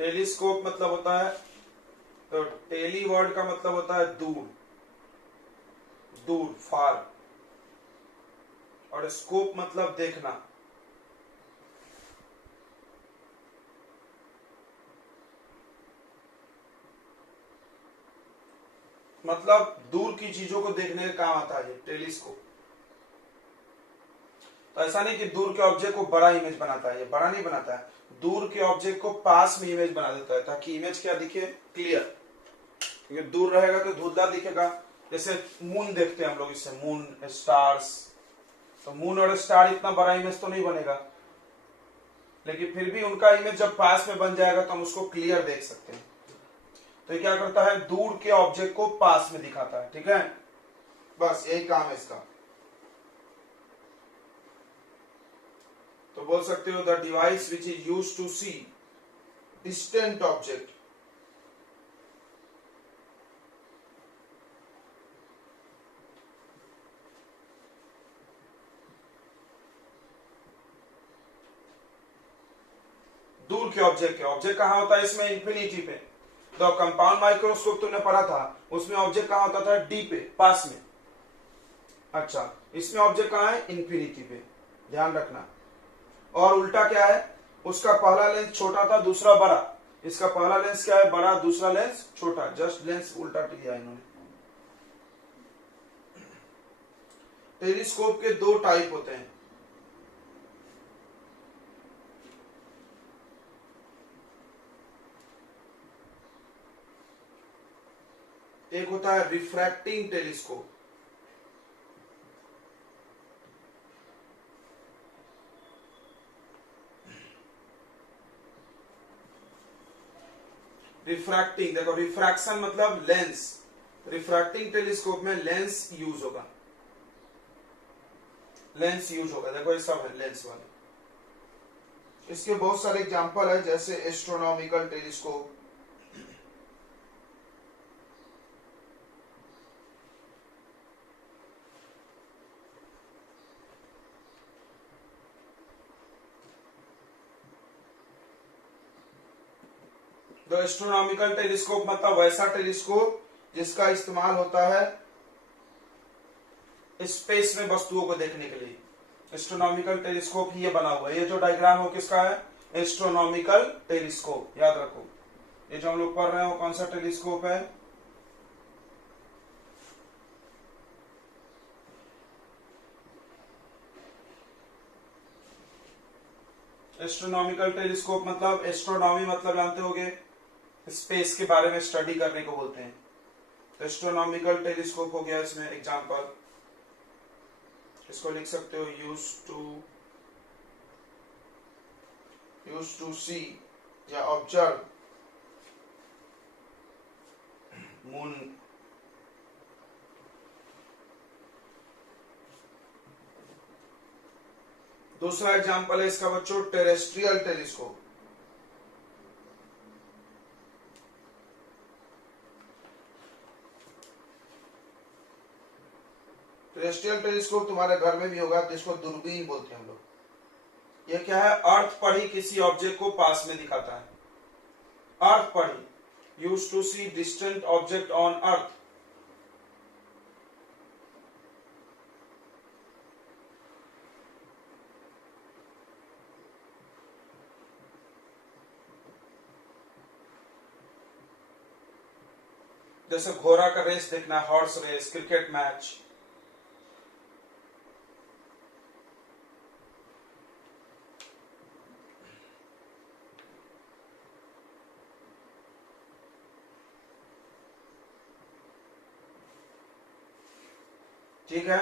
Telescope मतलब होता है, तो टेली वर्ड का मतलब होता है दूर, दूर, फार, और स्कोप मतलब देखना। मतलब दूर की चीजों को देखने का काम आता है ये टेलीस्कोप। तो ऐसा नहीं कि दूर के ऑब्जेक्ट को बड़ा इमेज बनाता है, ये बड़ा नहीं बनाता है, दूर के ऑब्जेक्ट को पास में इमेज बना देता है ताकि इमेज क्या दिखे, क्लियर। क्योंकि दूर रहेगा तो धुंधला दिखेगा। जैसे मून देखते हैं हम लोग, इससे मून, स्टार्स, तो मून और स्टार इतना बड़ा इमेज तो नहीं बनेगा, लेकिन फिर भी उनका इमेज जब पास में बन जाएगा तो हम उसको क्लियर देख सकते हैं। तो ये क्या करता है, दूर के ऑब्जेक्ट को पास में दिखाता है, ठीक है, बस यही काम है इसका। तो बोल सकते हो the device which is used to see distant object. दूर के ऑब्जेक्ट कहां होता है इसमें, इंफिनिटी पे। तो कंपाउंड माइक्रोस्कोप तुमने पढ़ा था, उसमें ऑब्जेक्ट कहां होता था, डी पे, पास में। अच्छा, इसमें ऑब्जेक्ट कहां है, इंफिनिटी पे, ध्यान रखना। और उल्टा क्या है, उसका पहला लेंस छोटा था, दूसरा बड़ा, इसका पहला लेंस क्या है, बड़ा, दूसरा लेंस छोटा, जस्ट लेंस उल्टा दिया इन्होंने। टेलीस्कोप के दो टाइप होते हैं, एक होता है रिफ्रैक्टिंग टेलीस्कोप, रिफ्रैक्टिंग, देखो रिफ्रैक्शन मतलब लेंस, रिफ्रैक्टिंग टेलीस्कोप में लेंस यूज होगा, लेंस यूज होगा, देखो ये सब है लेंस वाले। इसके बहुत सारे एग्जांपल है, जैसे एस्ट्रोनॉमिकल टेलीस्कोप, तो एस्ट्रोनॉमिकल टेलीस्कोप मतलब वैसा टेलीस्कोप जिसका इस्तेमाल होता है स्पेस में वस्तुओं को देखने के लिए। एस्ट्रोनॉमिकल टेलीस्कोप ही ये बना हुआ है, ये जो डायग्राम हो किसका है, एस्ट्रोनॉमिकल टेलीस्कोप, याद रखो। ये जो हम लोग पढ़ रहे हैं वो कौन सा टेलीस्कोप है, एस्ट्रोनॉमिकल टेलीस्कोप मतलब, एस्ट्रोनॉमी मतलब जानते होगे, स्पेस के बारे में स्टडी करने को बोलते हैं। तो एस्ट्रोनॉमिकल टेलीस्कोप हो गया इसमें एग्जांपल, इसको लिख सकते हो यूज टू सी या ऑब्जर्व मून। दूसरा एग्जांपल है इसका बच्चों, टेरेस्ट्रियल टेलीस्कोप। टेरेस्ट्रियल टेलीस्कोप तुम्हारे घर में भी होगा, जिसको दूरबीन बोलते हैं हम लोग। ये क्या है, अर्थ पर ही किसी ऑब्जेक्ट को पास में दिखाता है, अर्थ पर ही, use to see distant object on earth. जैसे घोड़ा का रेस देखना, हॉर्स रेस, क्रिकेट मैच। ठीक है,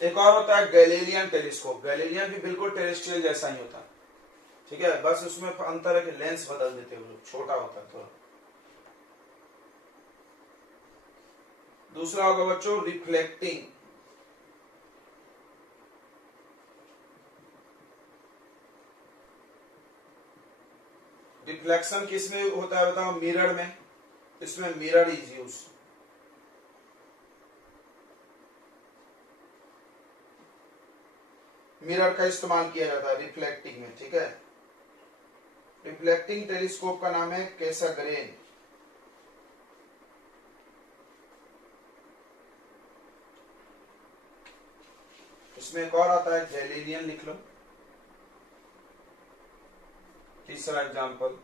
एक और होता है गैलीलियन टेलीस्कोप। गैलीलियन भी बिल्कुल टेरेस्ट्रियल जैसा ही होता है, ठीक है, बस उसमें अंतर है कि लेंस बदल देते हैं, छोटा होता है थोड़ा। दूसरा होगा बच्चों रिफ्लेक्टिंग। रिफ्लेक्शन किस में होता है बताओ, मिरर में, इसमें मिरर इज यूज। मिरर का इस्तेमाल किया जाता है रिफ्लेक्टिंग में, ठीक है। रिफ्लेक्टिंग टेलीस्कोप का नाम है कैसाग्रेन। इसमें एक और आता है गैलीलियन, लिख लो तीसरा एग्जाम्पल।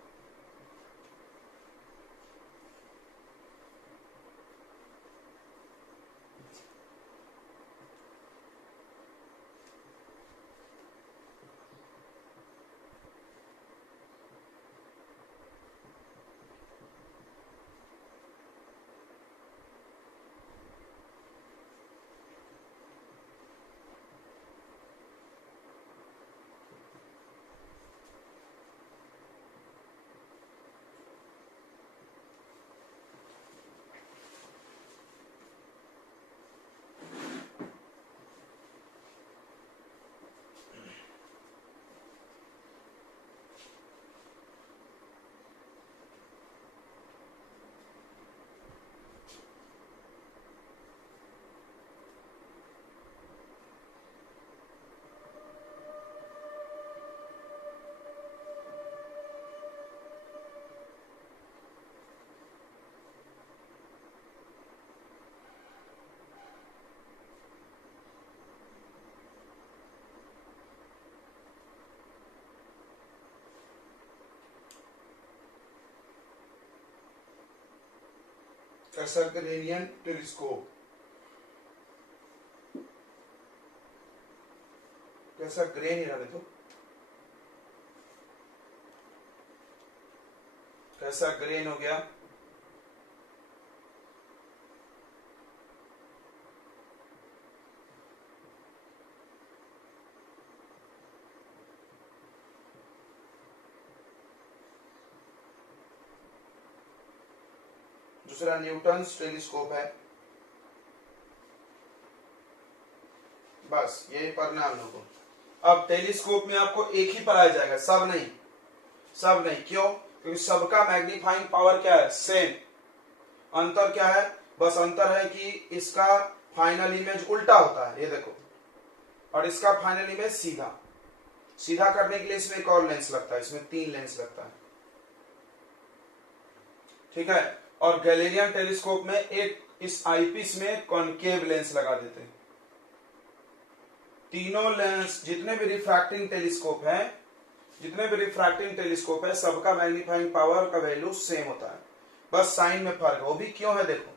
कैसाग्रेनियन टेलीस्कोप, कैसाग्रेन ही रहने दो, कैसाग्रेन हो गया। दूसरा न्यूटन्स टेलीस्कोप है। बस यही पढ़ना हम लोगों को। अब टेलीस्कोप में आपको एक ही पढ़ाया जाएगा, सब नहीं, सब नहीं। क्यों? क्योंकि सबका मैग्नीफाइंग पावर क्या है? सेम। अंतर क्या है? बस अंतर है कि इसका फाइनल इमेज उल्टा होता है, ये देखो, और इसका फाइनल इमेज सीधा। सीधा करने के लिए इसमें एक और लेंस लगता है, इसमें 3 लेंस लगता है, ठीक है। और गैलीलियन टेलीस्कोप में एक इस आईपीस में कॉनकेव लेंस लगा देते हैं। तीनों लेंस जितने भी रिफ्रैक्टिंग टेलीस्कोप है, जितने भी रिफ्रैक्टिंग टेलीस्कोप है, सबका मैग्नीफाइंग पावर का वैल्यू सेम होता है, बस साइन में फर्क है। वो भी क्यों है? देखो,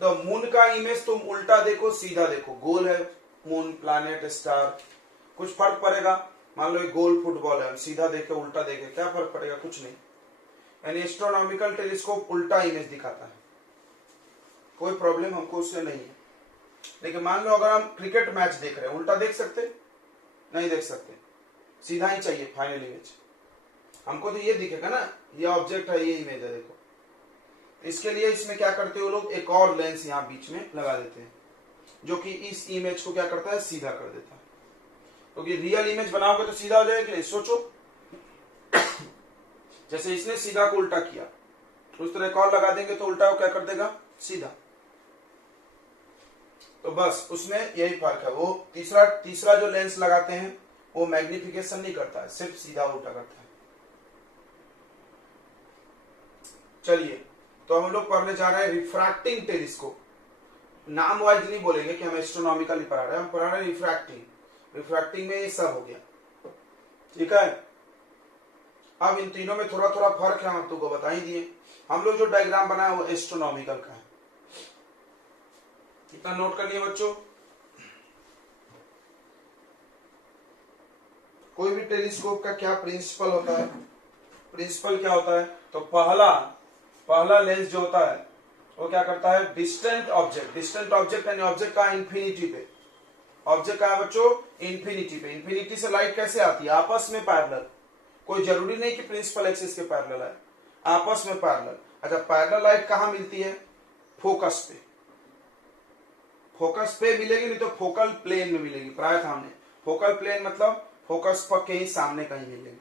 तो मून का इमेज तुम उल्टा देखो सीधा देखो, गोल है मून, प्लैनेट, स्टार, कुछ फर्क पड़ेगा? मान लो एक गोल फुटबॉल है, हम सीधा देखे उल्टा देखे, क्या फर्क पड़ेगा? कुछ नहीं। यानी एस्ट्रोनॉमिकल टेलीस्कोप उल्टा इमेज दिखाता है, कोई प्रॉब्लम हमको उससे नहीं है। लेकिन मान लो अगर हम क्रिकेट मैच देख रहे हैं, उल्टा देख सकते? नहीं देख सकते, सीधा ही चाहिए फाइनल इमेज हमको। तो ये दिखेगा ना, ये ऑब्जेक्ट है, ये इमेज है, देखो। इसके लिए इसमें क्या करते हो लोग, एक और लेंस यहाँ बीच में लगा देते हैं, जो कि इस इमेज को क्या करता है? सीधा कर देता है। क्योंकि रियल इमेज बनाओगे तो सीधा हो जाएगा कि नहीं? सोचो, जैसे इसने सीधा को उल्टा किया, उस तरह एक और लगा देंगे तो उल्टा को क्या कर देगा? सीधा। तो बस उसमें यही फर्क है। वो तीसरा जो लेंस लगाते हैं वो मैग्निफिकेशन नहीं करता है, सिर्फ सीधा उल्टा करता है। चलिए, तो हम लोग पढ़ने जा रहे हैं रिफ्रैक्टिंग टेलीस्कोप। नाम वाइज नहीं बोलेंगे कि हम एस्ट्रोनॉमिकल ही पढ़ा रहे हैं, हम पढ़ा रहे हैं रिफ्रैक्टिंग। रिफ्रैक्टिंग में ये सब हो गया, ठीक है। अब इन तीनों में थोड़ा थोड़ा फर्क है, हम तुमको बता ही दिए। हम लोग जो डायग्राम बनाए वो एस्ट्रोनॉमिकल का है, इतना नोट कर लिए बच्चों। कोई भी टेलीस्कोप का क्या प्रिंसिपल होता है? प्रिंसिपल क्या होता है? तो पहला लेंस जो होता है वो क्या करता है? डिस्टेंट ऑब्जेक्ट यानी ऑब्जेक्ट का इंफिनिटी पे, ऑब्जेक्ट का है बच्चों इंफिनिटी पे। इंफिनिटी से लाइट कैसे आती है? आपस में पैरेलल, कोई जरूरी नहीं कि प्रिंसिपल एक्सिस के पैरेलल है, आपस में पैरेलल। अच्छा, पैरेलल लाइट कहां मिलती है? फोकस पे, फोकस पे मिलेगी, नहीं तो फोकल प्लेन में मिलेगी। पढ़ाया था हमने, फोकल प्लेन मतलब फोकस पर के ही सामने कहीं मिलेगी,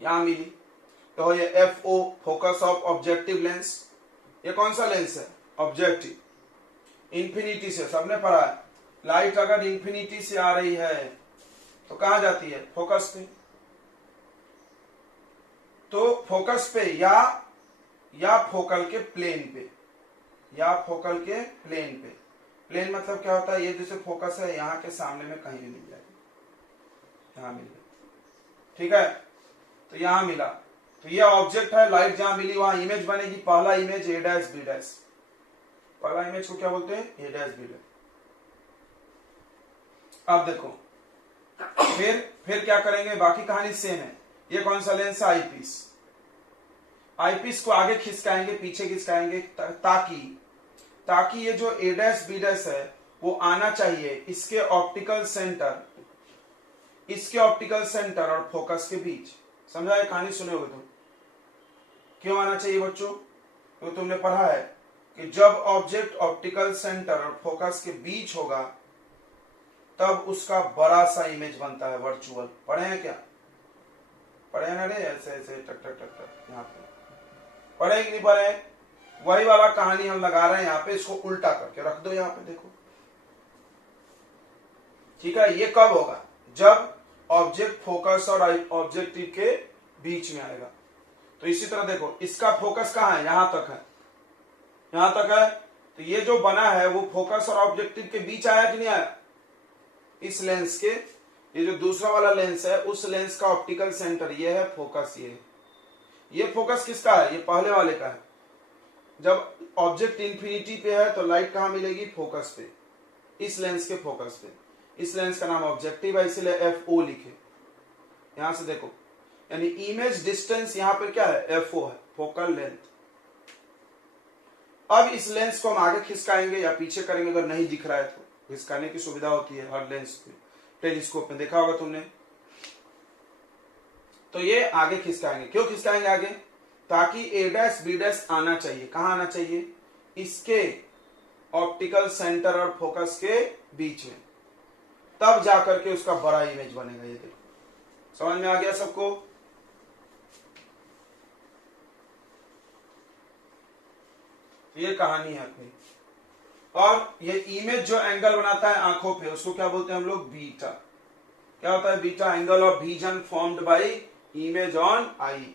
यहां मिली। तो ये FO focus of objective lens, ये कौन सा लेंस है? ऑब्जेक्टिव। इंफिनिटी से सबने पढ़ा है, लाइट अगर इंफिनिटी से आ रही है तो कहां जाती है? फोकस पे। तो फोकस पे या फोकल के प्लेन पे, या फोकल के प्लेन पे। प्लेन मतलब क्या होता है, ये जैसे फोकस है यहाँ के सामने में कहीं भी मिल जाएगी, यहाँ मिल गया, ठीक है। तो यहाँ मिला, तो ये ऑब्जेक्ट है, लाइट जहां मिली वहां इमेज बनेगी। पहला image A dash B dash, पहला इमेज को क्या बोलते हैं, ए डैश बी डैश। अब देखो फिर क्या करेंगे, बाकी कहानी सेम है। ये कौन सा लेंस है, आईपीस। आईपीस को आगे खिसकाएंगे, पीछे खिसकाएंगे, ताकि ये जो ए डैश बी डैश है वो आना चाहिए इसके ऑप्टिकल सेंटर और फोकस के बीच। समझा, ये कहानी सुने होगे तुम। क्यों आना चाहिए बच्चों, तो तुमने पढ़ा है कि जब ऑब्जेक्ट ऑप्टिकल सेंटर और फोकस के बीच होगा तब उसका बड़ा सा इमेज बनता है, वर्चुअल। पढ़े हैं क्या, पढ़े हैं ना रे, ऐसे ऐसे टक टक टक टक, यहाँ पे पढ़े कि नहीं पढ़े। वही वाला कहानी हम लगा रहे हैं यहाँ पे, इसको उल्टा करके रख दो यहाँ पे, देखो ठीक है। ये कब होगा, जब ऑब्जेक्ट फोकस और ऑब्जेक्टिव के बीच में आएगा। तो इसी तरह देखो, इसका फोकस कहाँ है, यहां तक है, यहां तक है। तो ये जो बना है वो फोकस और ऑब्जेक्टिव के बीच आया कि नहीं आया, इस लेंस के, ये जो दूसरा वाला लेंस है उस लेंस का ऑप्टिकल सेंटर ये है, फोकस ये फोकस किसका है, ये पहले वाले का है। जब ऑब्जेक्ट इंफिनिटी पे है तो लाइट कहां मिलेगी, फोकस पे, इस लेंस के फोकस पे। इस लेंस का नाम ऑब्जेक्टिव है, इसलिए FO लिखे। यहां से देखो, यानी इमेज डिस्टेंस यहां पर क्या है, FO है, फोकल लेंथ। अब इस लेंस को हम आगे खिसकाएंगे या पीछे करेंगे, अगर नहीं दिख रहा है तो खिसकाने की सुविधा होती है हर लेंस पे, टेलीस्कोप में देखा होगा तुमने। तो ये आगे खिसकाएंगे, क्यों खिसकाएंगे आगे, ताकि ए डैश बी डैश आना चाहिए, कहां आना चाहिए, इसके ऑप्टिकल सेंटर और फोकस के बीच में, तब जाकर के उसका बड़ा इमेज बनेगा। ये देखो, समझ में आ गया सबको। ये कहानी है अपनी। और ये इमेज जो एंगल बनाता है आंखों पे, उसको क्या बोलते हैं हम लोग, बीटा। क्या होता है, beta angle of vision formed by image on eye.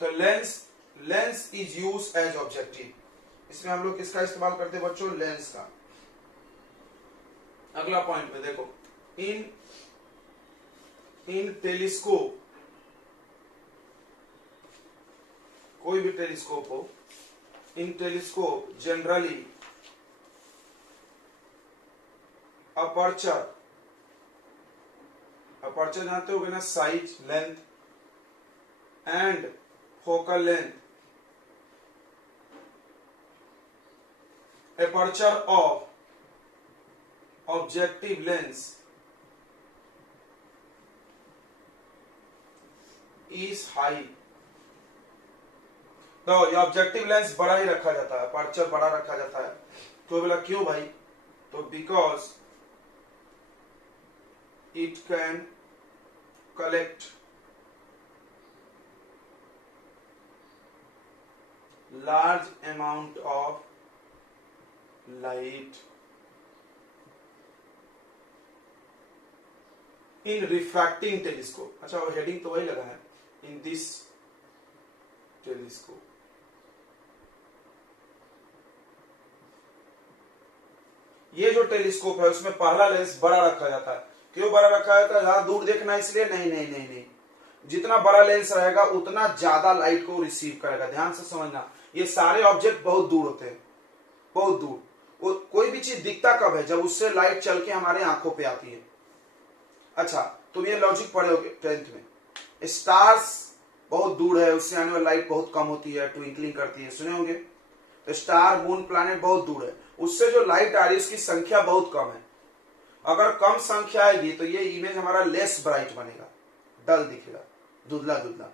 तो lens is use as objective. इसमें हम लोग किसका इस्तेमाल करते हैं बच्चों, लेंस का। अगला पॉइंट पे देखो, इन टेलीस्कोप, कोई भी टेलीस्कोप हो, इन टेलीस्कोप जनरली अपर्चर जानते हो ना, size, length and focal length, aperture of objective lens is high। तो ये ऑब्जेक्टिव लेंस बड़ा ही रखा जाता है, अपर्चर बड़ा रखा जाता है। तो बोला क्यों भाई, तो because it can collect large amount of light in refracting telescope. अच्छा, वो हेडिंग तो वही लगा है, इन दिस टेलीस्कोप। ये जो टेलीस्कोप है उसमें पहला लेंस बड़ा रखा जाता है। क्यों बड़ा रखा जाता है, ज्यादा दूर देखना इसलिए नहीं, जितना बड़ा लेंस रहेगा उतना ज्यादा लाइट को रिसीव करेगा। ध्यान से समझना, ये सारे ऑब्जेक्ट बहुत दूर होते हैं, बहुत दूर। वो कोई भी चीज दिखता कब है, जब उससे लाइट चल के हमारे आंखों पे आती है। अच्छा, तुम ये लॉजिक पढ़े होगे 10th में, स्टार्स बहुत दूर है, उससे आने वाली लाइट बहुत कम होती है, ट्विंकलिंग करती है, सुने होंगे। तो स्टार, मून, प्लैनेट बहुत दूर है, उससे जो लाइट आ रही है उसकी संख्या बहुत कम है। अगर कम संख्या आएगी तो ये इमेज हमारा लेस ब्राइट बनेगा, डल दिखेगा, धुंधला धुंधला।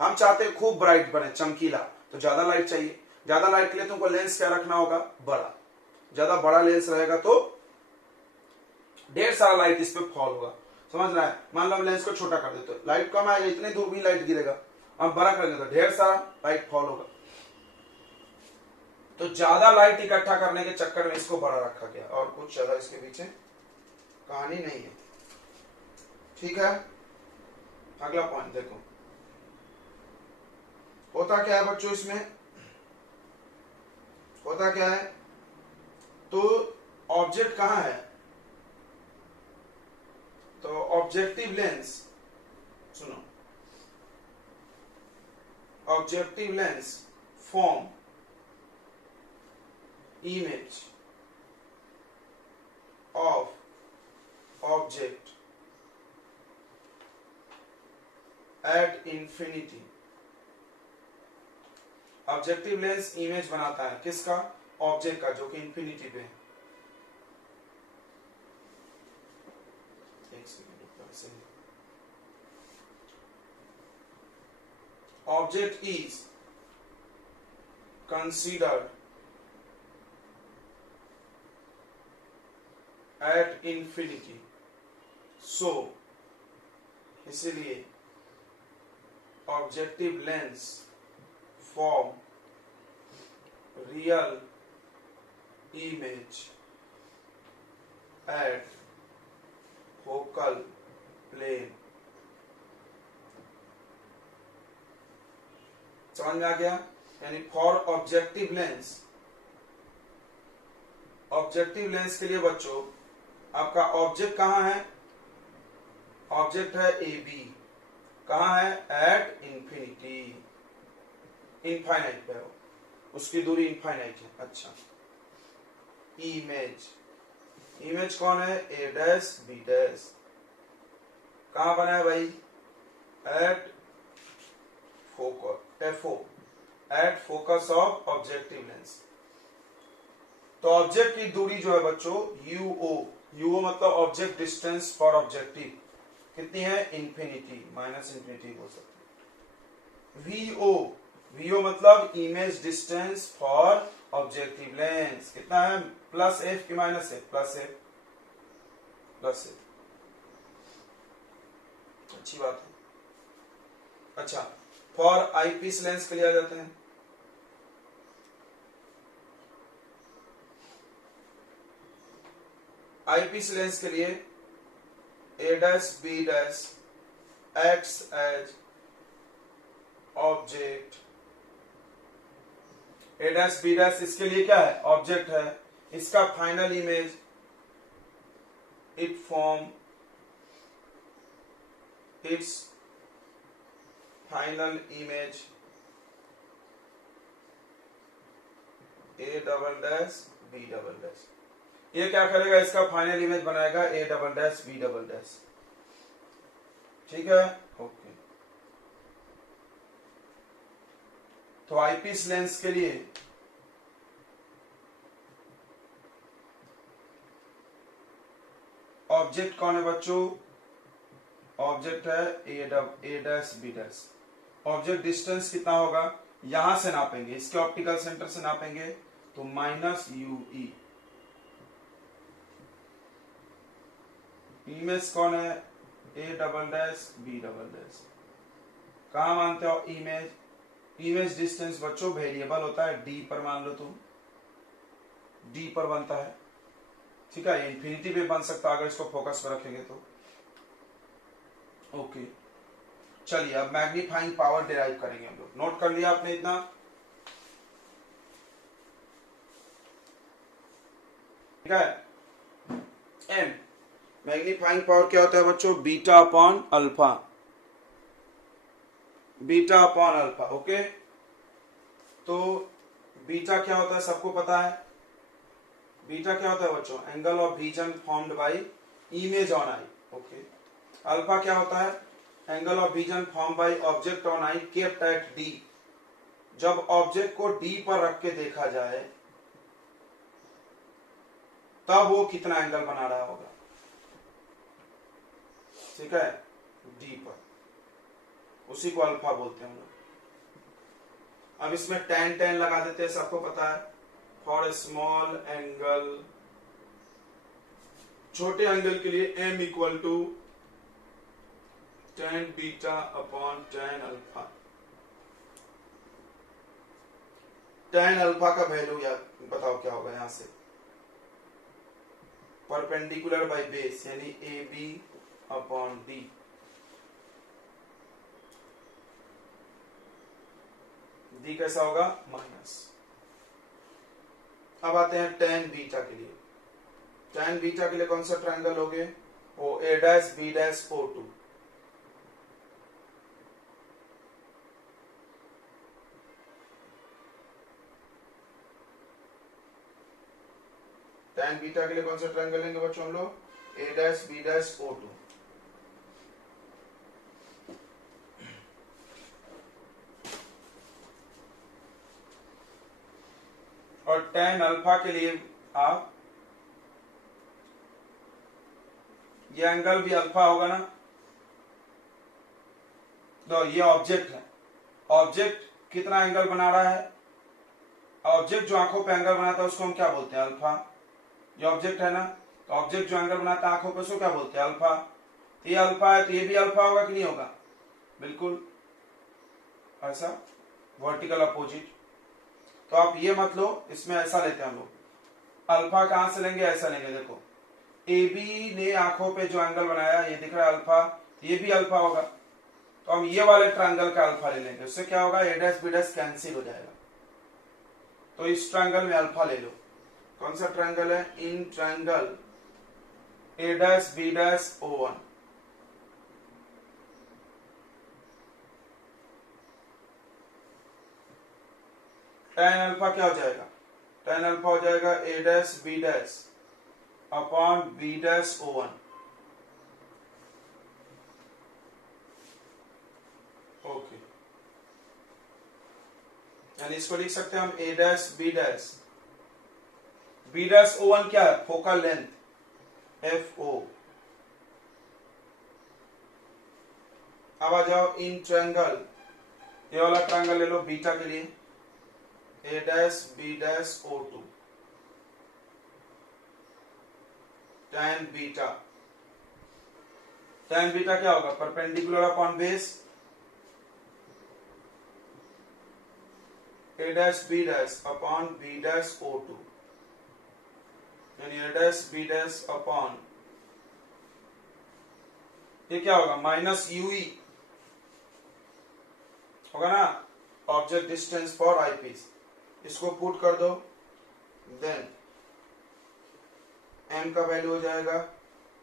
हम चाहते हैं खूब ब्राइट बने, चमकीला, तो ज्यादा लाइट चाहिए। ज्यादा लाइट के लिए तुमको लेंस क्या रखना होगा, बड़ा। ज्यादा बड़ा लेंस रहेगा तो ढेर सारा लाइट इस पे फॉल होगा, समझ रहा है। मान लो हम लेंस को छोटा कर देते, लाइट कम आएगा, इतने दूर भी लाइट गिरेगा। हम बड़ा करेंगे तो ढेर सारा लाइट फॉल होगा। तो ज्यादा लाइट इकट्ठा करने के चक्कर में इसको बड़ा रखा गया, और कुछ ज्यादा इसके पीछे कहानी नहीं है, ठीक है। अगला पॉइंट देखो, होता क्या है बच्चों, इसमें होता क्या है, तो ऑब्जेक्ट कहां है, तो ऑब्जेक्टिव लेंस, सुनो, objective lens form image of object at infinity. Objective lens image बनाता है किसका, ऑब्जेक्ट का, जो कि इंफिनिटी पे है। एक सेकंड ऊपर से, object is considered at infinity, so इसलिए objective lens form real image at focal plane. समझ में आ गया, यानी for objective lens, objective lens के लिए बच्चों आपका ऑब्जेक्ट कहां है, ऑब्जेक्ट है ए बी, कहां है, एट इंफिनिटी, इनफाइनाइट पे हो, उसकी दूरी इनफाइनाइट है। अच्छा, इमेज, इमेज कौन है, ए डैश बी डैश, कहां बना है भाई, at focus, FO, at focus of objective lens. तो ऑब्जेक्ट की दूरी जो है बच्चों यूओ, यूओ मतलब ऑब्जेक्ट डिस्टेंस फॉर ऑब्जेक्टिव, कितनी है, इंफिनिटी, माइनस इंफिनिटी हो सकती है। वीओ, वीओ मतलब image distance for objective lens, कितना है, प्लस एफ की minus F, plus F, plus F, अच्छी बात है। अच्छा, फॉर आईपीस लेंस के लिए आ जाते हैं, आईपीस लेंस के लिए A dash B dash X as object, A dash B dash इसके लिए क्या है, ऑब्जेक्ट है, इसका final image it form it's final image A double dash B double dash, ये क्या करेगा, इसका फाइनल इमेज बनाएगा A double dash B double dash, ठीक है, ओके। तो आईपीस लेंस के लिए ऑब्जेक्ट कौन है बच्चों, ऑब्जेक्ट है A dash B dash, object distance कितना होगा, यहां से नापेंगे, इसके ऑप्टिकल सेंटर से नापेंगे तो माइनस यूई, इमेज कौन है, A double dash B double dash, कहां मानते हो इमेज, इमेज डिस्टेंस बच्चों वेरिएबल होता है, डी पर मान लो तुम, डी पर बनता है, ठीक है, इंफिनिटी पे बन सकता है अगर इसको फोकस पर रखेंगे तो, ओके। चलिए अब मैग्नीफाइंग पावर डिराइव करेंगे हम लोग, नोट कर लिया आपने इतना, ठीक है। एम मैग्नीफाइंग पावर क्या होता है बच्चों, beta upon alpha, beta upon alpha, okay. तो बीटा क्या होता है सबको पता है, बीटा क्या होता है बच्चों, angle of vision formed by image on I, okay. Alpha क्या होता है, angle of vision form by object on I kept at D, जब ऑब्जेक्ट को डी पर रख के देखा जाए तब वो कितना एंगल बना रहा होगा, ठीक है, डी पर, उसी को अल्फा बोलते हैं हम लोग। अब इसमें tan tan लगा देते हैं, सबको पता है, फॉर स्मॉल एंगल, छोटे एंगल के लिए m equal to tan beta upon tan alpha, tan alpha का वैल्यू याद बताओ क्या होगा, यहां से परपेंडिकुलर बाय बेस यानी A B upon D, B कैसा होगा माइनस। अब आते हैं tan बीटा के लिए। tan बीटा के लिए कौन सा ट्रायंगल लोगे? O A dash B dash O two. tan beta के लिए कौन सा ट्रायंगल लेंगे बच्चों हम लोग? A dash B dash O two. और tan अल्फा के लिए आप ये एंगल भी अल्फा होगा ना, तो ये ऑब्जेक्ट है। ऑब्जेक्ट कितना एंगल बना रहा है? ऑब्जेक्ट जो आंखों पे एंगल बनाता है उसको हम क्या बोलते हैं? अल्फा। ये ऑब्जेक्ट है ना, तो ऑब्जेक्ट जो एंगल बनाता है आंखों पे उसको क्या बोलते हैं? अल्फा। तो ये अल्फा है तो ये भी अल्फा होगा कि नहीं होगा? बिल्कुल ऐसा वर्टिकल अपोजिट। तो आप ये मत लो, इसमें ऐसा लेते हैं हम लोग। अल्फा कहां से लेंगे? ऐसा लेंगे। देखो ए बी ने आंखों पे जो एंगल बनाया ये दिख रहा है अल्फा, ये भी अल्फा होगा। तो हम ये वाले ट्रायंगल का अल्फा ले लेंगे, उससे क्या होगा? ए डैश बी डैश कैंसिल हो जाएगा। तो इस ट्रायंगल में अल्फा ले लो। कौन सा ट्रायंगल है? इन triangle A dash B dash O one. tan alpha क्या हो जाएगा? tan अल्फा हो जाएगा A dash B dash upon B dash O one. Okay, यानी इसको लिख सकते हैं हम A dash B dash. B dash O one क्या है? Focal length F O. अब आ जाओ इन ट्रायंगल, ये वाला ट्रायंगल ले लो बीटा के लिए, A dash B dash O two. tan beta, tan beta क्या होगा? Perpendicular upon base A dash B dash upon B dash O two, यानी A dash B dash upon ये क्या होगा? माइनस यूई होगा ना, object distance for eyepiece. इसको put कर दो, देन m का वैल्यू हो जाएगा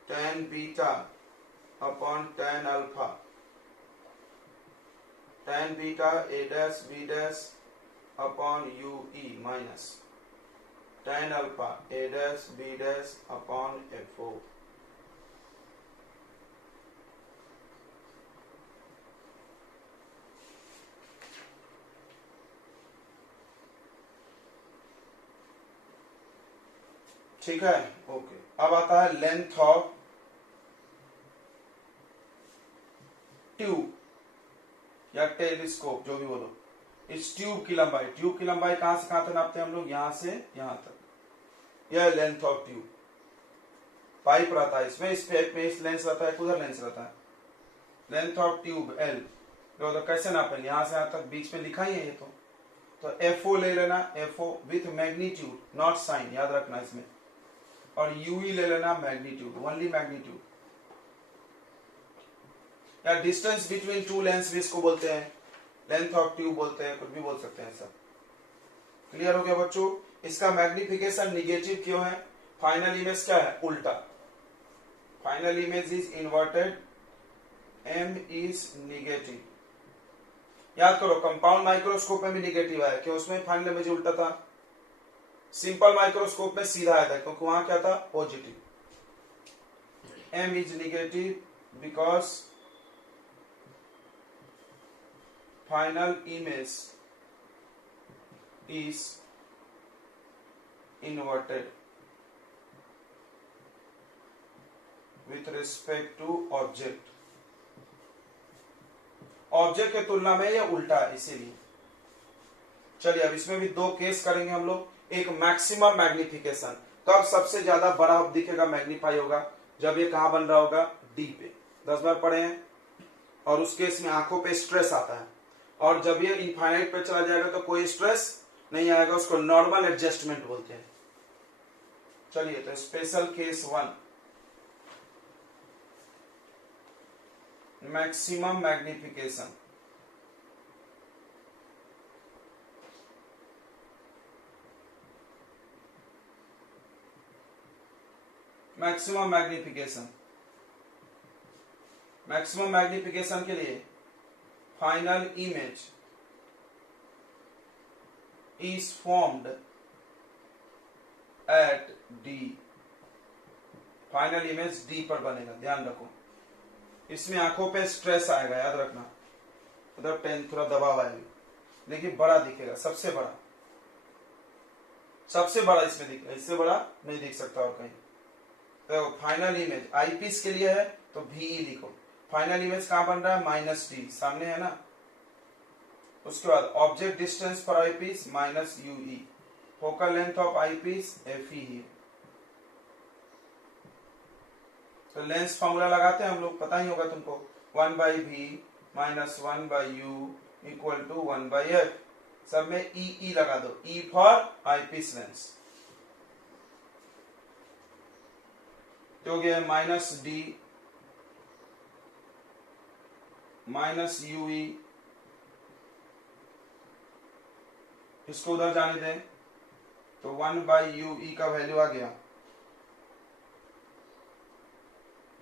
tan beta upon tan alpha. tan beta A dash B dash upon U E minus tan alpha A dash B dash upon F O. ठीक है, okay. अब आता है लेंथ ऑफ ट्यूब या telescope, जो भी बोलो। इस ट्यूब की लंबाई, ट्यूब की लंबाई कहां से कहां तक नापते हैं हम लोग? यहां से यहां तक। यह लेंथ ऑफ ट्यूब। पाइप रहता है इसमें, इस पाइप में इस लेंस रहता है, उधर लेंस रहता है। लेंथ ऑफ ट्यूब एल, तो कैसे नापेंगे? यहां से यहां तक, बीच में लिखा ही है ये तो एफ ओ ले लेना, F O with magnitude not sign, याद रखना इसमें। और यूई ले लेना मैग्नीट्यूड, ओनली मैग्नीट्यूड। या डिस्टेंस बिटवीन टू लेंस भी इसको बोलते हैं, लेंथ ऑफ ट्यूब बोलते हैं, कुछ भी बोल सकते हैं सब। क्लियर हो गया बच्चों? इसका मैग्निफिकेशन निगेटिव क्यों है? फाइनल इमेज क्या है? उल्टा। Final image is inverted, M is negative. याद करो कंपाउंड माइक्रोस्कोप में भी निगेटिव आया, क्यों? उसमें फाइनल इमेज उल्टा था। सिंपल माइक्रोस्कोप में सीधा आया था, क्योंकि वहां क्या था? Positive. M is negative because final image is inverted with respect to object. Object के तुलना में यह उल्टा है, इसीलिए। चलिए अब इसमें भी दो केस करेंगे हम लोग। एक मैक्सिमम मैग्निफिकेशन, कब सबसे ज्यादा बड़ा दिखेगा, मैग्नीफाई होगा? जब ये कहां बन रहा होगा? डी पे। 10 बार पढ़े हैं। और उस केस में आंखों पे स्ट्रेस आता है। और जब ये इनफाइनाइट पे चला जाएगा तो कोई स्ट्रेस नहीं आएगा, उसको नॉर्मल एडजस्टमेंट बोलते हैं। चलिए तो special case 1, maximum magnification. Maximum magnification, maximum magnification के लिए final image is formed at D, final image D पर बनेगा, ध्यान रखो। इसमें आंखों पे स्ट्रेस आएगा, याद रखना, उधर टेन थोड़ा दबाव आएगा, देखिए बड़ा दिखेगा, सबसे बड़ा, सबसे बड़ा इसमें दिखेगा, इससे बड़ा नहीं दिख सकता और कहीं। तो फाइनल इमेज आईपीस के लिए है तो VE लिखो। फाइनल इमेज कहां बन रहा है? -D, सामने है ना। उसके बाद object distance for eyepiece -UE, focal length of eyepiece FE है। तो लेंस फॉर्मूला लगाते हैं हम लोग, पता ही होगा तुमको, 1/V - 1/U = 1/F, सब में E लगा दो, E फॉर आईपीस लेंस, तो गया -D -UE, इसको उधर जाने दें, तो 1/UE का वैल्यू आ गया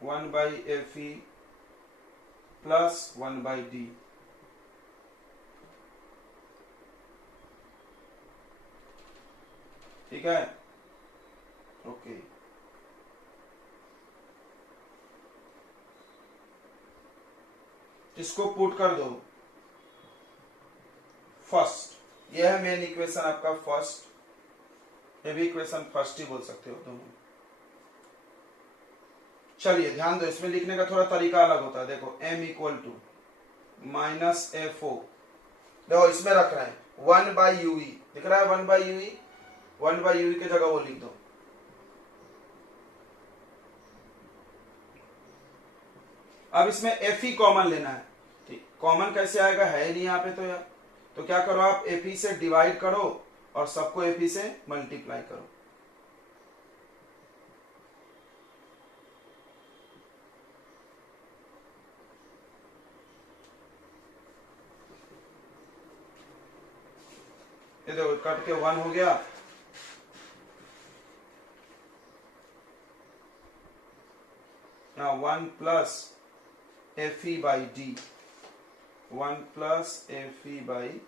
1/FE प्लस 1/D। ठीक है, ओके। इसको पुट कर दो फर्स्ट, यह है मेन इक्वेशन आपका फर्स्ट, ये भी इक्वेशन फर्स्ट ही बोल सकते हो दोनों। चलिए ध्यान दो, इसमें लिखने का थोड़ा तरीका अलग होता है। देखो m = -FO, देखो इसमें रख रहे हैं 1/UE, दिख रहा है 1/UE, 1/UE की जगह वो लिख दो। अब इसमें FE कॉमन लेना है, ठीक, कॉमन कैसे आएगा, है ही नहीं यहाँ पे तो यार। तो क्या करो आप, FE से डिवाइड करो और सबको FE से मल्टीप्लाई करो। ये देखो कट के 1 हो गया, ना 1 प्लस FE/D, 1 प्लस FE/,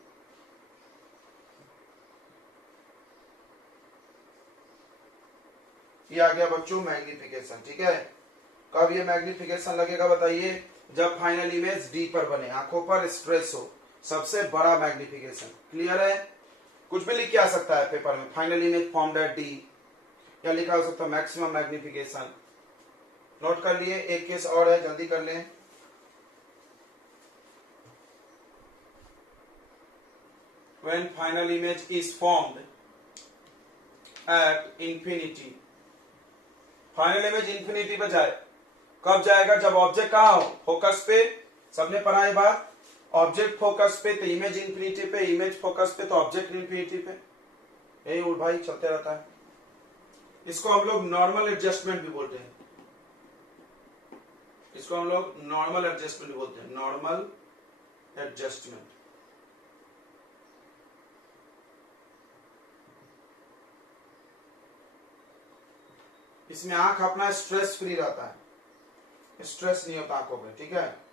ये आ गया बच्चों मैग्निफिकेशन। ठीक है, कब ये मैग्निफिकेशन लगेगा बताइए? जब फाइनल इमेज डी पर बने, आंखों पर स्ट्रेस हो, सबसे बड़ा मैग्निफिकेशन। क्लियर है? कुछ भी लिख के आ सकता है पेपर में, final image formed at D, या लिखा हो सकता है मैक्सिमम मैग्निफिकेशन। नोट कर लिए? एक केस और है, जल्दी कर लें। When final image is formed at infinity, final image infinity पे जाए, कब जाएगा? जब ऑब्जेक्ट कहाँ हो? फोकस पे। सबने पढ़ा है बात, ऑब्जेक्ट फोकस पे तो इमेज इंफिनिटी पे, इमेज फोकस पे तो ऑब्जेक्ट इंफिनिटी पे, यही उड़ भाई चलते रहता है। इसको हम लोग नॉर्मल एडजस्टमेंट भी बोलते हैं, इसको हम लोग नॉर्मल एडजस्टमेंट बोलते हैं, नॉर्मल एडजस्टमेंट। इसमें आंख अपना स्ट्रेस फ्री रहता है, स्ट्रेस नहीं होता आंखों पे। ठीक है,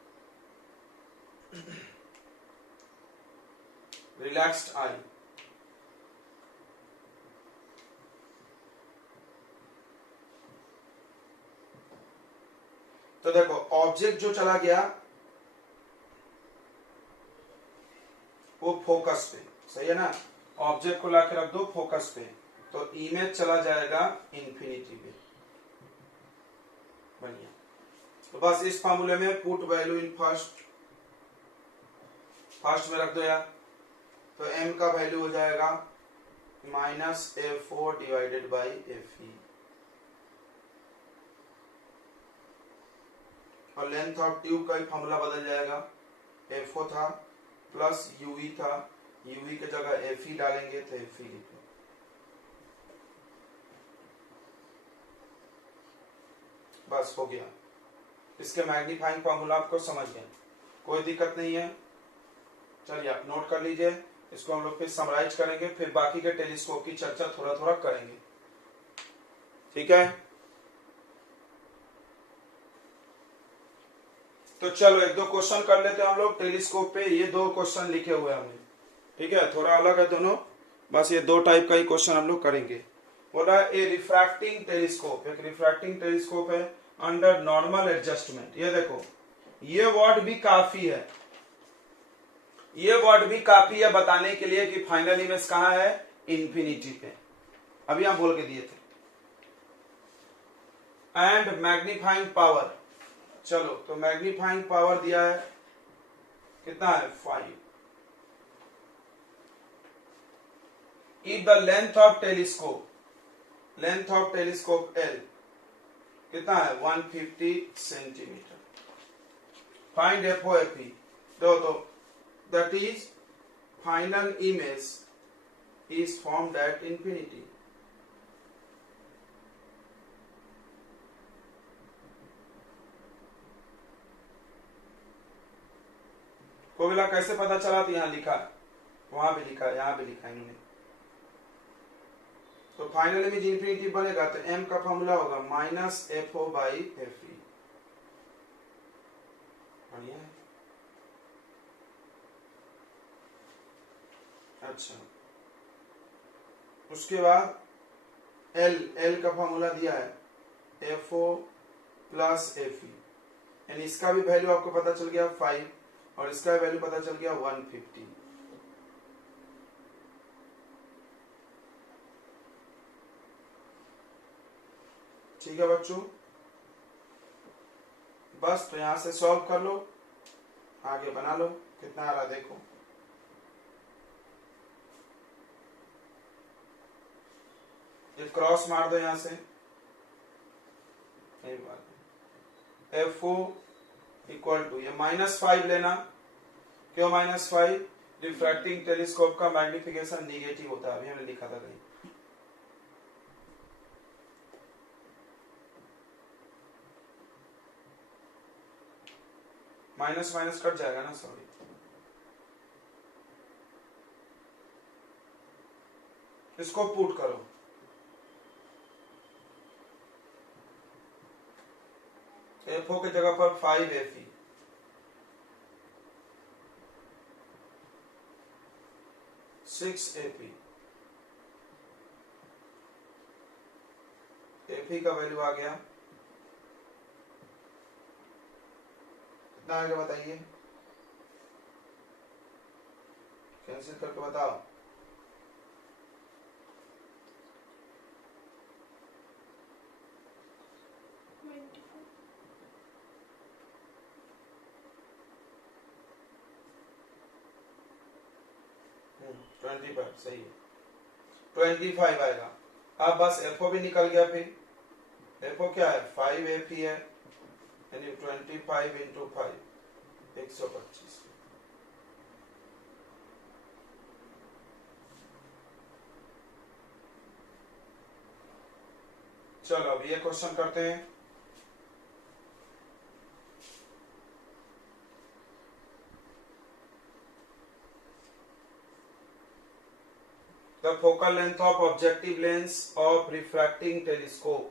रिलैक्स्ड आई। तो देखो ऑब्जेक्ट जो चला गया वो फोकस पे, सही है ना? ऑब्जेक्ट को लाके रख दो फोकस पे, तो इमेज चला जाएगा इंफिनिटी पे। बढ़िया। तो बस इस फार्मूले में put value in first, first में रख दो यार। तो m का वैल्यू हो जाएगा -F4/FE, और लेंथ ऑफ ट्यूब का ही फार्मूला बदल जाएगा, FO था प्लस UE था, UE की जगह FE डालेंगे तो FE लिखो। बस हो गया, इसके मैग्नीफाइंग फार्मूला आपको समझ गए, कोई दिक्कत नहीं है। चलिए आप नोट कर लीजिए, इसको हम लोग फिर समराइज करेंगे, फिर बाकी के टेलीस्कोप की चर्चा थोड़ा थोड़ा करेंगे। ठीक है, तो चलो एक दो क्वेश्चन कर लेते हैं हम लोग टेलीस्कोप पे। ये दो क्वेश्चन लिखे हुए हैं हमने, ठीक है, थोड़ा अलग है दोनों, बस ये दो टाइप का ही क्वेश्चन हम लोग करेंगे। बोला ए रिफ्रैक्टिंग टेलीस्कोप, एक रिफ्रैक्टिंग टेलीस्कोप है अंडर नॉर्मल एडजस्टमेंट। ये देखो ये वर्ड भी काफी है, ये वर्ड भी काफी है बताने के लिए कि फाइनल इमेज कहां है, इंफिनिटी पे। अभी हम बोल के दिए थे। एंड मैग्नीफाइंग पावर, चलो तो मैग्नीफाइंग पावर दिया है कितना है 5। If the length of telescope, length of telescope L कितना है 150 सेंटीमीटर। फाइंड एफओ एफई, तो that is final image is formed at infinity. को बोला कैसे पता चला, तो यहाँ लिखा, वहां भी लिखा, यहाँ भी लिखा इन्होंने। तो फाइनल इमेज इंफिनिटी बनेगा तो m का फॉर्मूला होगा minus F O by F E. बढ़िया है। अच्छा उसके बाद L का फॉर्मूला दिया है F O plus F E, यानी इसका भी वैल्यू आपको पता चल गया 5 और इसका वैल्यू पता चल गया 150। ठीक है बच्चों, बस तो यहां से सॉल्व कर लो, आगे बना लो। कितना आ रहा देखो, ये क्रॉस मार दो यहां से, यही बात है। एफ ओ इक्वल टू ये -5 लेना, क्यों -5, रिफ्रैक्टिंग टेलीस्कोप का मैग्निफिकेशन निगेटिव होता है, अभी हमने लिखा था कहीं। माइनस माइनस कट जाएगा ना, सॉरी। इसको पुट करो, एफ ओ की जगह पर 5 एफ ई, एफ ई का वैल्यू आ गया कितना आएगा बताइए, कैंसिल करके बताओ। ट्वेंटी फाइव सही है, 25 आएगा। अब बस एफओ भी निकल गया, फिर एफओ क्या है 5 एफ ई है, यानी 25 इंटू 5 125। चलो अब ये क्वेश्चन करते हैं। The focal length of objective lens of refracting telescope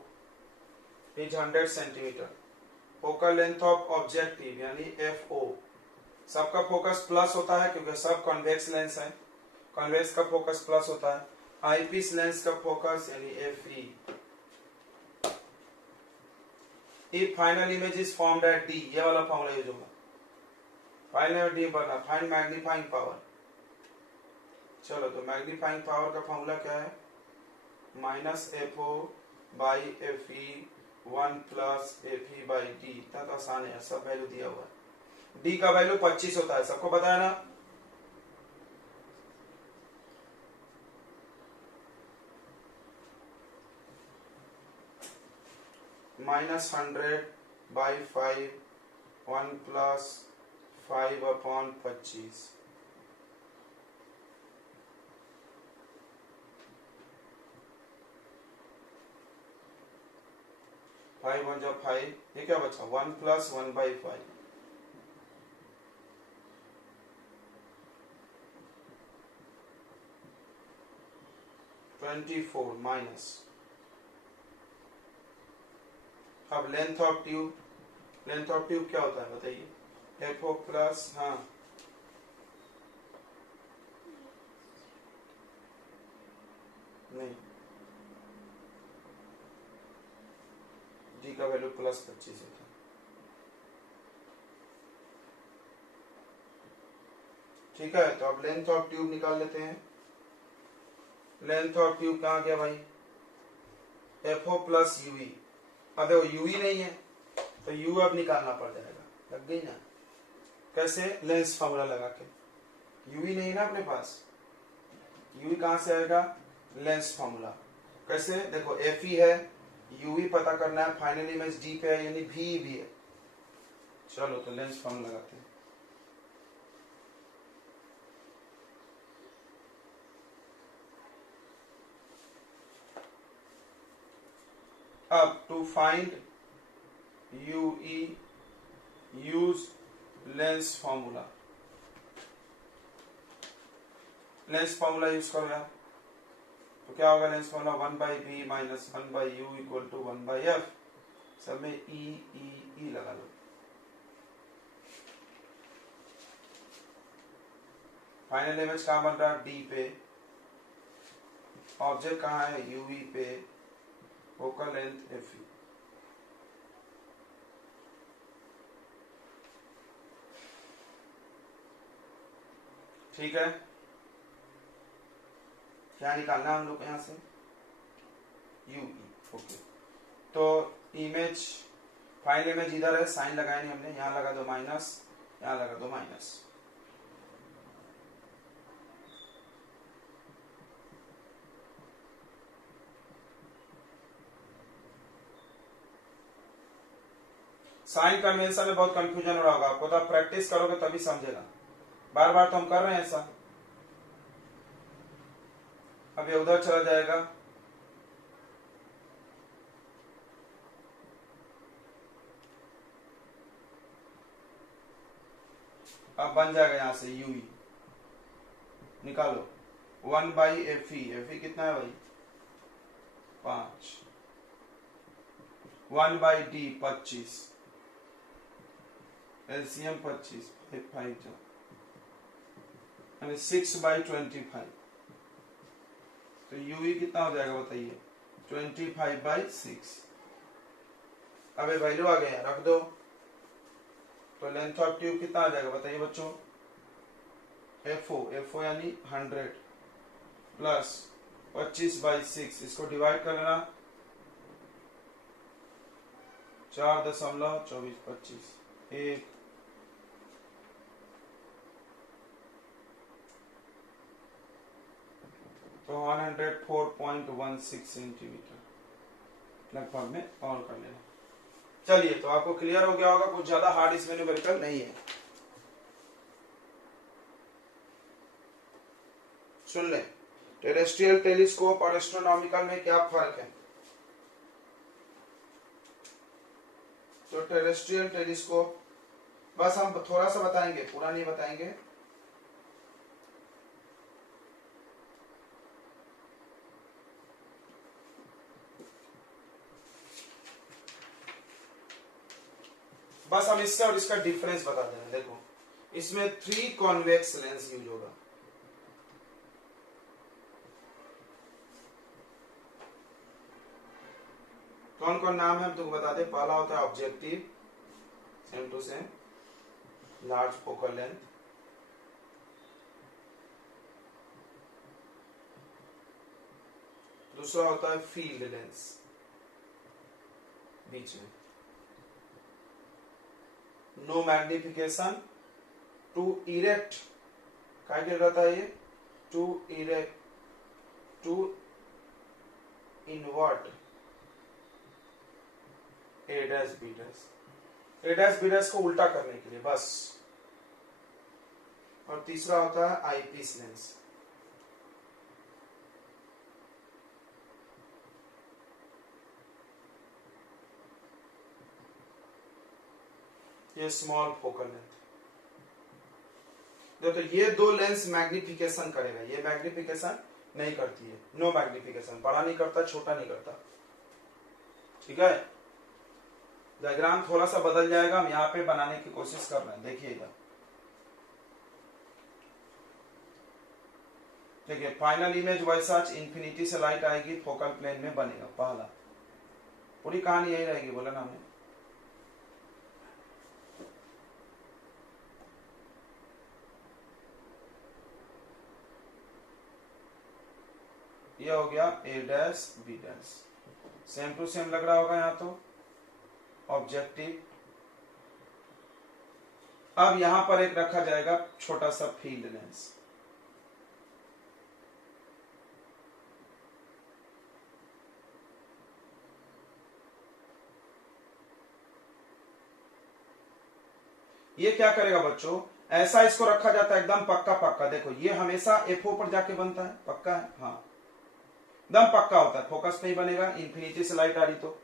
is 100 centimeter. Focal length of objective यानी FO, सबका फोकस प्लस होता है क्योंकि सब कॉन्वेक्स लेंस है, कॉन्वेक्स का फोकस प्लस होता है। आईपीस लेंस का फोकस यानी FE। If final image is formed at D, ये वाला फॉर्मूला यूज होगा। फाइनल D बनना, फाइंड मैग्नीफाइंग पावर। चलो तो मैग्नीफाइंग पावर का फॉर्मूला क्या है, minus F O by F E 1 plus F E by D. इतना तो आसान है, सब वैल्यू दिया हुआ है। डी का वैल्यू 25 होता है, सबको पता है ना। -100 बाई 5 1 प्लस 5/25। 5 1 जब 5, ये क्या बचा 1 प्लस 1/5। 24 माइनस, अब length of tube length of tube क्या होता है बताइए? एफओ प्लस, हाँ नहीं, डी का वैल्यू प्लस 25 होता है। ठीक है, तो अब लेंथ ऑफ ट्यूब निकाल लेते हैं। लेंथ ऑफ ट्यूब कहाँ गया भाई? F O plus u e. अब देखो यूई नहीं है तो यू अब निकालना पड़ जाएगा, लग गई ना? कैसे? लेंस फॉर्मूला लगा के। यूई नहीं है ना अपने पास, यूई कहां से आएगा? Lens formula. कैसे? देखो एफ ई है, यूई पता करना है, फाइनल इमेज डी पे है यानी भी भी है। चलो तो लेंस फॉर्मूला लगाते हैं। अब to find u e use lens formula. Lens formula use करो यार, तो क्या होगा? Lens formula 1/b minus 1/u equal to 1/f। सब में ई लगा लो। फाइनल इमेज कहां बन रहा है? डी पे। ऑब्जेक्ट कहां है? यूवी पे। Focal length F. ठीक है, क्या निकालना है हम लोग यहां से? यूई। ओके, तो इमेज, फाइनल इमेज इधर है, साइन लगाया नहीं हमने, यहां लगा दो माइनस, यहां लगा दो माइनस। साइन कन्वेंशन में बहुत कंफ्यूजन हो रहा होगा आपको, तो आप प्रैक्टिस करोगे तभी समझेगा। बार बार तो हम कर रहे हैं ऐसा। अब ये उधर चला जाएगा, अब बन जाएगा यहां से यूई। निकालो 1/fe। एफ कितना है भाई? 5। 1/d 25, एलसीएम 25, 5 यानी 6/25। तो यूवी कितना हो जाएगा बताइए? 25/6। अब ये वैल्यू आ गया, रख दो। तो लेंथ ऑफ ट्यूब कितना आ जाएगा बताइए बच्चों? एफओ यानी 100 प्लस 25/6, इसको डिवाइड कर लेना, 4.2425 1। तो 104.16 सेंटीमीटर लगभग में और कर लेना। चलिए, तो आपको क्लियर हो गया होगा, कुछ ज्यादा हार्ड इसमें न्यूमेरिकल नहीं है। सुन ले, टेरेस्ट्रियल टेलीस्कोप और एस्ट्रोनॉमिकल में क्या फर्क है? तो टेरेस्ट्रियल टेलीस्कोप बस हम थोड़ा सा बताएंगे, पूरा नहीं बताएंगे। बस हम इसका और इसका डिफरेंस बता देना। देखो, इसमें 3 कॉन्वेक्स लेंस यूज होगा। कौन कौन नाम है हम तुमको बता दे। पहला होता है objective, same to same, large focal length. दूसरा होता है फील्ड लेंस, बीच में। नो मैग्निफिकेशन, टू इरेक्ट, क्या क्या रहता है ये? To erect, to invert A dash B dash, A dash B dash को उल्टा करने के लिए बस। और तीसरा होता है आईपीस लेंस। ये स्मॉल फोकल लेंथ। तो ये दो लेंस मैग्निफिकेशन करेगा, ये मैग्निफिकेशन नहीं करती है। नो मैग्निफिकेशन, बड़ा नहीं करता, छोटा नहीं करता। ठीक है, डायग्राम थोड़ा सा बदल जाएगा, हम यहाँ पे बनाने की कोशिश कर रहे हैं, देखिएगा। देखिए फाइनल इमेज वैसा इंफिनिटी से लाइट आएगी, फोकल प्लेन में बनेगा पहला। पूरी कहानी यही रहेगी, बोला ना हमने। ये हो गया A dash B dash, same to same लग रहा होगा यहाँ तो ऑब्जेक्टिव। अब यहां पर एक रखा जाएगा छोटा सा फील्ड लेंस। ये क्या करेगा बच्चों, ऐसा इसको रखा जाता है एकदम पक्का पक्का। देखो ये हमेशा FO पर जाके बनता है, पक्का है, हाँ एकदम पक्का होता है, फोकस नहीं बनेगा, इन्फिनिटी से लाइट आ रही तो।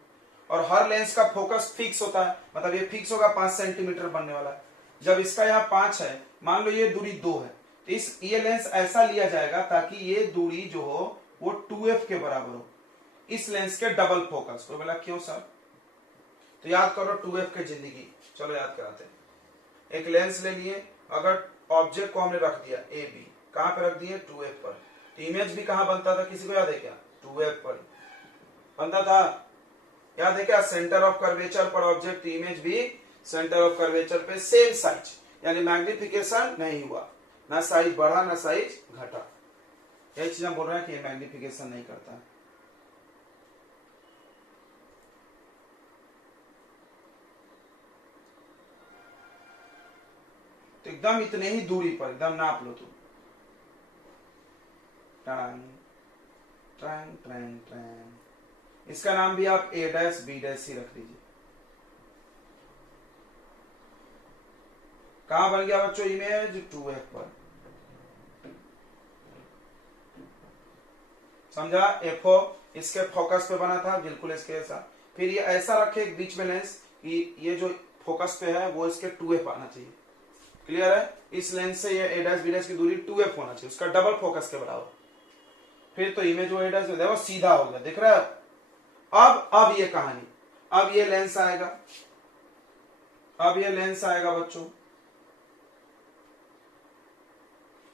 और हर लेंस का फोकस फिक्स होता है, मतलब ये फिक्स होगा 5 सेंटीमीटर बनने वाला है। जब इसका यहाँ 5 है, मान लो ये दूरी 2 है, तो ये लेंस ऐसा लिया जाएगा ताकि ये दूरी जो हो वो 2f के बराबर हो, इस लेंस के डबल फोकस। तो बोला क्यों सर, तो याद करो 2f के जिंदगी, चलो याद कराते हैं। एक लेंस ले लिए, अगर ऑब्जेक्ट को हमने रख दिया AB, कहां पे रख दिए 2f पर, तो इमेज भी कहां बनता था, किसी को याद है क्या, 2f पर बनता था, याद है क्या, सेंटर ऑफ कर्वेचर पर ऑब्जेक्ट, इमेज भी सेंटर ऑफ कर्वेचर पे सेम साइज, यानी मैग्निफिकेशन नहीं हुआ, ना साइज बढ़ा ना साइज घटा। यही चीज हम बोल रहे हैं कि मैग्निफिकेशन नहीं करता। तो एकदम इतने ही दूरी पर एकदम नाप लो तुम, ट्रैंग ट्रैंग ट्रैंग ट्रैंग। इसका नाम भी आप A डैश B डैश ही रख लीजिए। कहां बन गया बच्चों इमेज, 2f पर, समझा। FO इसके फोकस पे बना था, बिल्कुल इसके ऐसा। फिर ये ऐसा रखे बीच में लेंस कि ये जो फोकस पे है वो इसके 2f आना चाहिए, क्लियर है। इस लेंस से ये A डैश B डैश की दूरी 2f होना चाहिए, उसका डबल फोकस के बराबर। फिर तो इमेज वो A डैश देखो सीधा हो गया, दिख रहा है। अब ये कहानी, अब ये लेंस आएगा, अब ये लेंस आएगा बच्चों,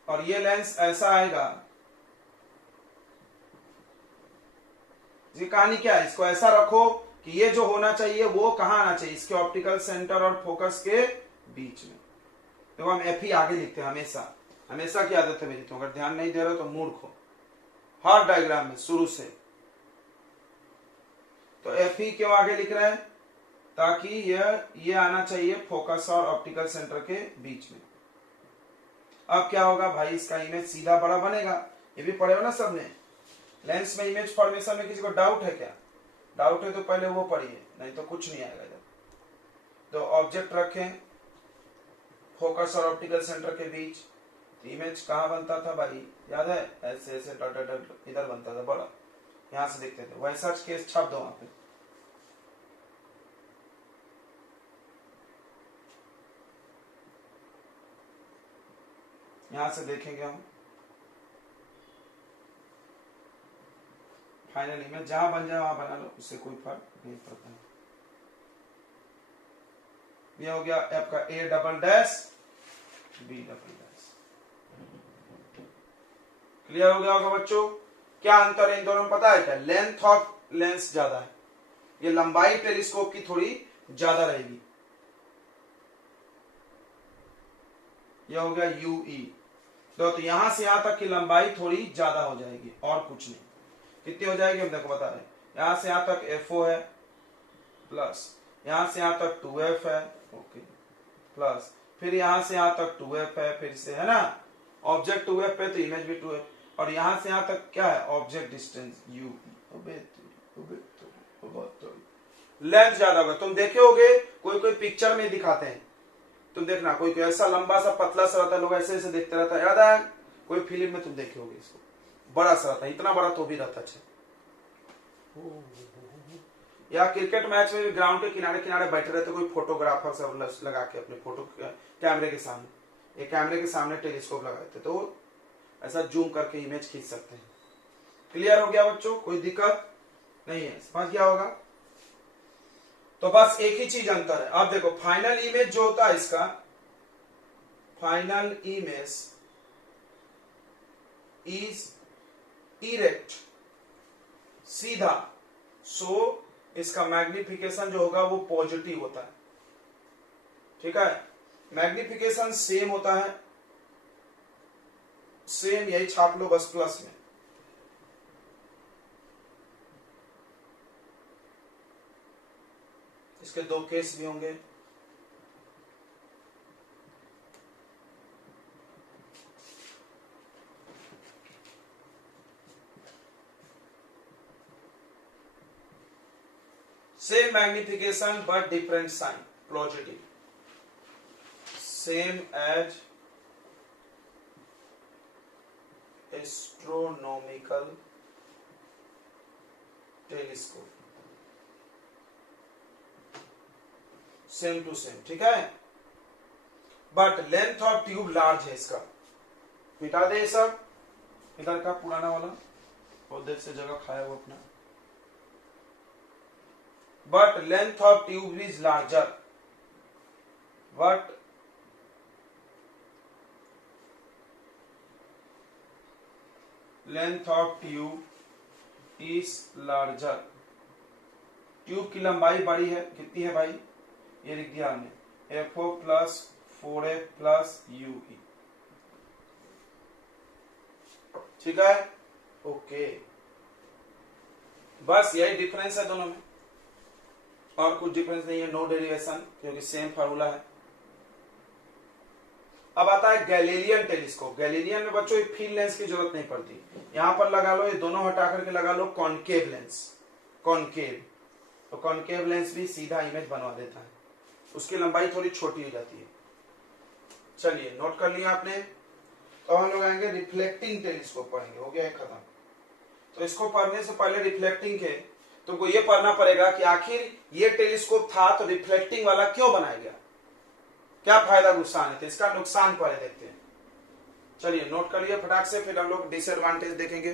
और ये लेंस ऐसा आएगा। ये कहानी क्या है, इसको ऐसा रखो कि ये जो होना चाहिए वो कहां आना चाहिए, इसके ऑप्टिकल सेंटर और फोकस के बीच में। देखो हम FE आगे लिखते हैं हमेशा, हमेशा की आदत है मेरी, तो अगर ध्यान नहीं दे रहे हो तो मूर्ख हो, हर डायग्राम में शुरू से। तो FE क्यों आगे लिख रहे हैं, ताकि ये आना चाहिए फोकस और ऑप्टिकल सेंटर के बीच में। अब क्या होगा भाई, इसका इमेज सीधा बड़ा बनेगा, ये भी पढ़े हो ना सबने। लेंस में इमेज फॉर्मेशन में किसी को डाउट है क्या, डाउट है तो पहले वो पढ़िए, नहीं तो कुछ नहीं आएगा। जब तो ऑब्जेक्ट रखें फोकस और ऑप्टिकल सेंटर के बीच, तो इमेज कहां बनता था भाई, याद है, ऐसे ऐसे इधर बनता था बड़ा, यहां से देखते थे, वैसा केस छाप दो वहां पे। यहां से देखेंगे हम फाइनल इमेज, जहां बन जाए वहां बना लो, उससे कोई फर्क नहीं पड़ता है। ये हो गया आपका A double dash B double dash, clear हो गया होगा बच्चों। क्या अंतर है इन दोनों में पता है क्या, लेंथ ऑफ लेंस ज्यादा है, ये लंबाई टेलीस्कोप की थोड़ी ज्यादा रहेगी। यह हो गया UE, तो यहां से यहां तक की लंबाई थोड़ी ज्यादा हो जाएगी, और कुछ नहीं। कितनी हो जाएगी हम देखो बता रहे, यहां से यहां तक FO है, प्लस यहां से यहां तक 2f है, ओके, प्लस फिर यहां से यहां तक 2f है, फिर से है ना, ऑब्जेक्ट 2f पे तो इमेज भी 2f, और यहां से यहां तक क्या है, ऑब्जेक्ट डिस्टेंस UE। लेंथ ज्यादा होगा, तुम देखे होगे कोई कोई पिक्चर में दिखाते हैं, तुम देखना कोई कोई ऐसा लंबा सा पतला सा रहता है, लोग ऐसे ऐसे देखते रहता है, याद है कोई फिल्म में तुम देखे होगे, इसको बड़ा सा रहता है, इतना बड़ा तो भी रहता है। या क्रिकेट मैच में भी ग्राउंड के किनारे किनारे बैठे रहते कोई फोटोग्राफर सब लगा के अपने फोटो कैमरे के सामने, एक कैमरे के सामने टेलीस्कोप लगाए थे, तो ऐसा जूम करके इमेज खींच सकते हैं। क्लियर हो गया बच्चों, कोई दिक्कत नहीं है, समझ गया होगा। तो बस एक ही चीज अंतर है। अब देखो फाइनल इमेज जो होता है इसका, फाइनल इमेज इज इरेक्ट, सीधा, सो इसका मैग्निफिकेशन जो होगा वो पॉजिटिव होता है। ठीक है, मैग्निफिकेशन सेम होता है, सेम यही छाप लो बस प्लस में। इसके दो केस भी होंगे। Same magnification but different sign, positive, same as astronomical telescope, same to same. ठीक है, but length of tube large है इसका। मिटा दे ये सब, इधर का पुराना वाला बहुत देर से जगह खाया वो अपना। But length of tube is larger, but length of tube is larger, tube की लंबाई बड़ी है। कितनी है भाई, ये लिख दिया हमने, FO plus 4F plus UE। ठीक है, ओके, बस यही डिफरेंस है दोनों में, और कुछ डिफरेंस नहीं है, नो डेरिवेशन, क्योंकि सेम फार्मूला है। अब आता है गैलीलियन टेलीस्कोप। गैलीलियन में बच्चों फील्ड लेंस की जरूरत नहीं पड़ती, यहां पर लगा लो, ये दोनों हटा करके लगा लो कॉनकेव लेंस, कॉनकेव। तो कॉनकेव लेंस भी सीधा इमेज बनवा देता है, उसकी लंबाई थोड़ी छोटी हो जाती है। चलिए नोट कर लिया आपने। तो हम लोग आएंगे रिफ्लेक्टिंग टेलीस्कोप पढ़ेंगे, हो गया है खत्म। तो इसको पढ़ने से पहले रिफ्लेक्टिंग के तुमको ये पढ़ना पड़ेगा कि आखिर ये टेलीस्कोप था तो रिफ्लेक्टिंग वाला क्यों बनाया गया, क्या फायदा नुकसान है, तो इसका नुकसान पहले देखते हैं। चलिए नोट कर लिया फटाक से, फिर हम लोग डिसएडवांटेज देखेंगे।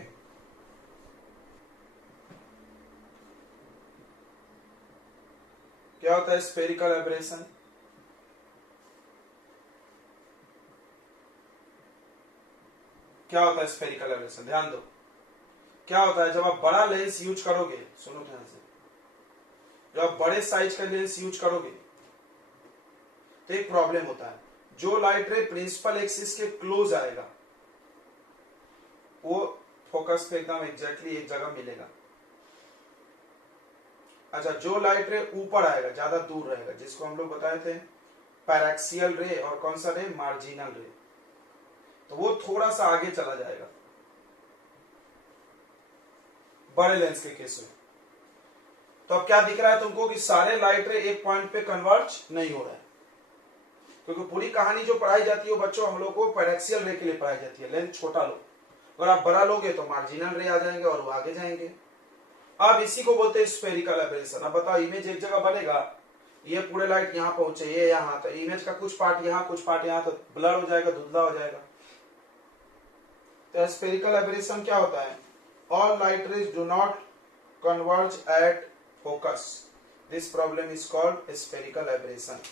क्या होता है स्फेरिकल एब्रेशन, क्या होता है स्फेरिकल एब्रेशन, ध्यान दो। क्या होता है जब आप बड़ा लेंस यूज करोगे, सुनो ध्यान से, जब आप बड़े साइज का लेंस यूज करोगे तो एक प्रॉब्लम होता है, जो लाइट रे प्रिंसिपल एक्सिस के क्लोज आएगा वो फोकस पे एकदम एग्जैक्टली एक जगह मिलेगा। अच्छा, जो लाइट रे ऊपर आएगा, ज्यादा दूर रहेगा, जिसको हम लोग बताए थे पैराक्सियल रे, और कौन सा रे, मार्जिनल रे, तो वो थोड़ा सा आगे चला जाएगा बड़े लेंस के केस में। तो अब क्या दिख रहा है तुमको कि सारे लाइट रे एक पॉइंट पे कन्वर्ज नहीं हो रहा है, क्योंकि पूरी कहानी जो पढ़ाई जाती है बच्चों हम लोग को पैराक्सियल रे के लिए पढ़ाई जाती है। लेंथ छोटा लो, अगर आप बड़ा लोगे तो मार्जिनल रे आ जाएंगे और वो आगे जाएंगे। अब इसी को बोलते हैं स्फेरिकल एब्रेशन। अब बताओ, इमेज एक जगह बनेगा, ये पूरे लाइट यहाँ पहुंचे, ये यहाँ, तो इमेज का कुछ पार्ट यहाँ कुछ पार्ट यहाँ, तो ब्लर हो जाएगा, धुंधला हो जाएगा। तो स्फेरिकल एब्रेशन क्या होता है, all light rays do not converge at focus, this problem is called spherical aberration।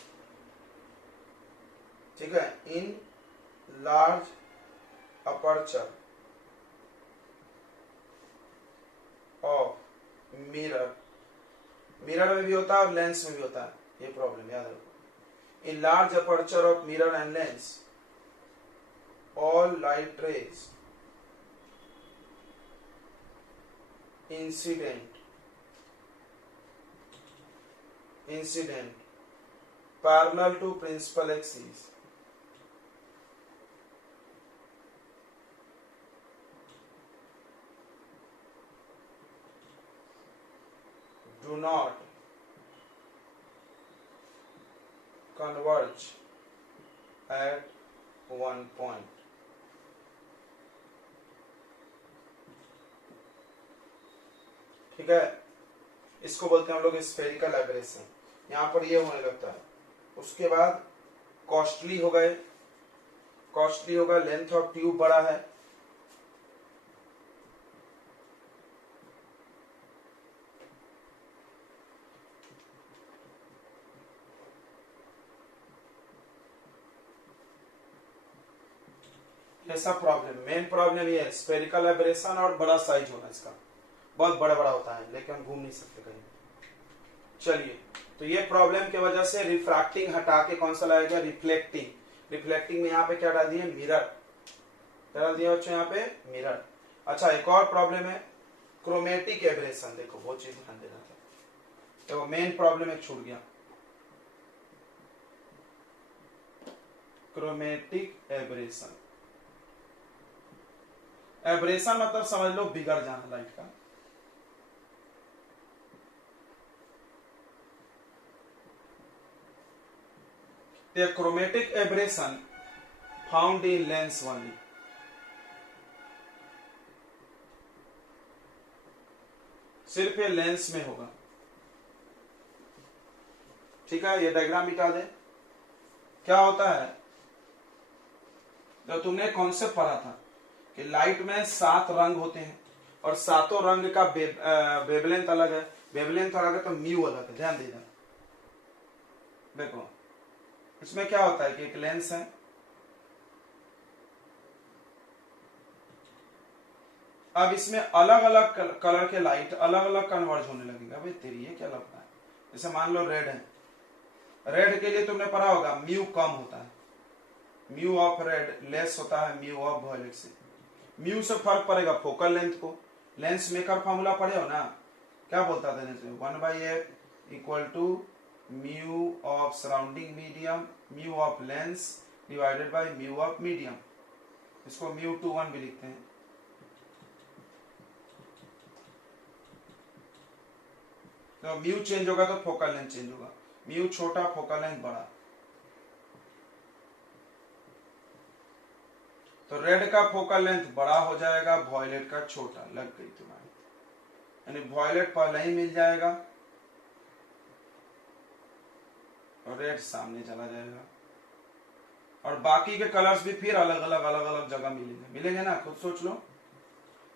ठीक है, in large aperture of mirror, mirror में भी होता है और लेंस में भी होता है, ये प्रॉब्लम याद रखो। in large aperture of mirror and lens all light rays incident parallel to principal axis do not converge at one point। ठीक है, इसको बोलते हैं हम लोग स्फेरिकल एब्रेशन। यहां पर ये होने लगता है, उसके बाद कॉस्टली हो गए, कॉस्टली होगा, लेंथ ऑफ ट्यूब बड़ा है, कैसा प्रॉब्लम, मेन प्रॉब्लम ये है स्फेरिकल एब्रेशन और बड़ा साइज होना इसका, बहुत बड़ा बड़ा होता है लेकिन हम घूम नहीं सकते कहीं। चलिए, तो ये प्रॉब्लम की वजह से रिफ्रैक्टिंग हटा के कौन सा लाया गया, रिफ्लेक्टिंग। रिफ्लेक्टिंग में यहाँ पे क्या डाल दिए, मिरर, क्या डाल दिया बच्चों यहाँ पे, मिरर। अच्छा, एक और प्रॉब्लम है क्रोमेटिक एब्रेशन, देखो वो चीज ध्यान देना था, देखो मेन प्रॉब्लम एक छूट गया, क्रोमेटिक एब्रेशन। एब्रेशन मतलब समझ लो बिगड़ जाना लाइट का। The chromatic aberration found in lens only. सिर्फ ये लेंस में होगा, ठीक है। ये डायग्राम निकाल दे। क्या होता है, तो तुमने कॉन्सेप्ट पढ़ा था कि लाइट में 7 रंग होते हैं और 7 रंग का वेवलेंथ अलग है, वेवलेंथ अलग है तो म्यू अलग है, ध्यान देना। देखो इसमें क्या होता है कि एक लेंस है, अब इसमें अलग अलग कलर के लाइट अलग अलग कन्वर्ज होने लगेगा। भाई तेरी ये क्या लगता है, जैसे मान लो रेड है, रेड के लिए तुमने पढ़ा होगा म्यू कम होता है, म्यू ऑफ रेड लेस होता है म्यू ऑफ वॉयलेट से। म्यू से फर्क पड़ेगा फोकल लेंथ को, लेंस मेकर फॉर्मूला पढ़े हो ना, क्या बोलता था जैसे 1/f equal to mu of surrounding medium, mu of lens divided by mu of medium, इसको म्यू 2 1 भी लिखते हैं। तो म्यू चेंज होगा तो फोकल लेंथ चेंज होगा, म्यू छोटा फोकल लेंथ बड़ा। तो रेड का फोकल लेंथ बड़ा हो जाएगा, वॉयलेट का छोटा, लग गई तुम्हारी, यानी वॉयलेट पहले ही मिल जाएगा और रेड सामने चला जाएगा, और बाकी के कलर्स भी फिर अलग अलग जगह मिलेंगे ना, खुद सोच लो।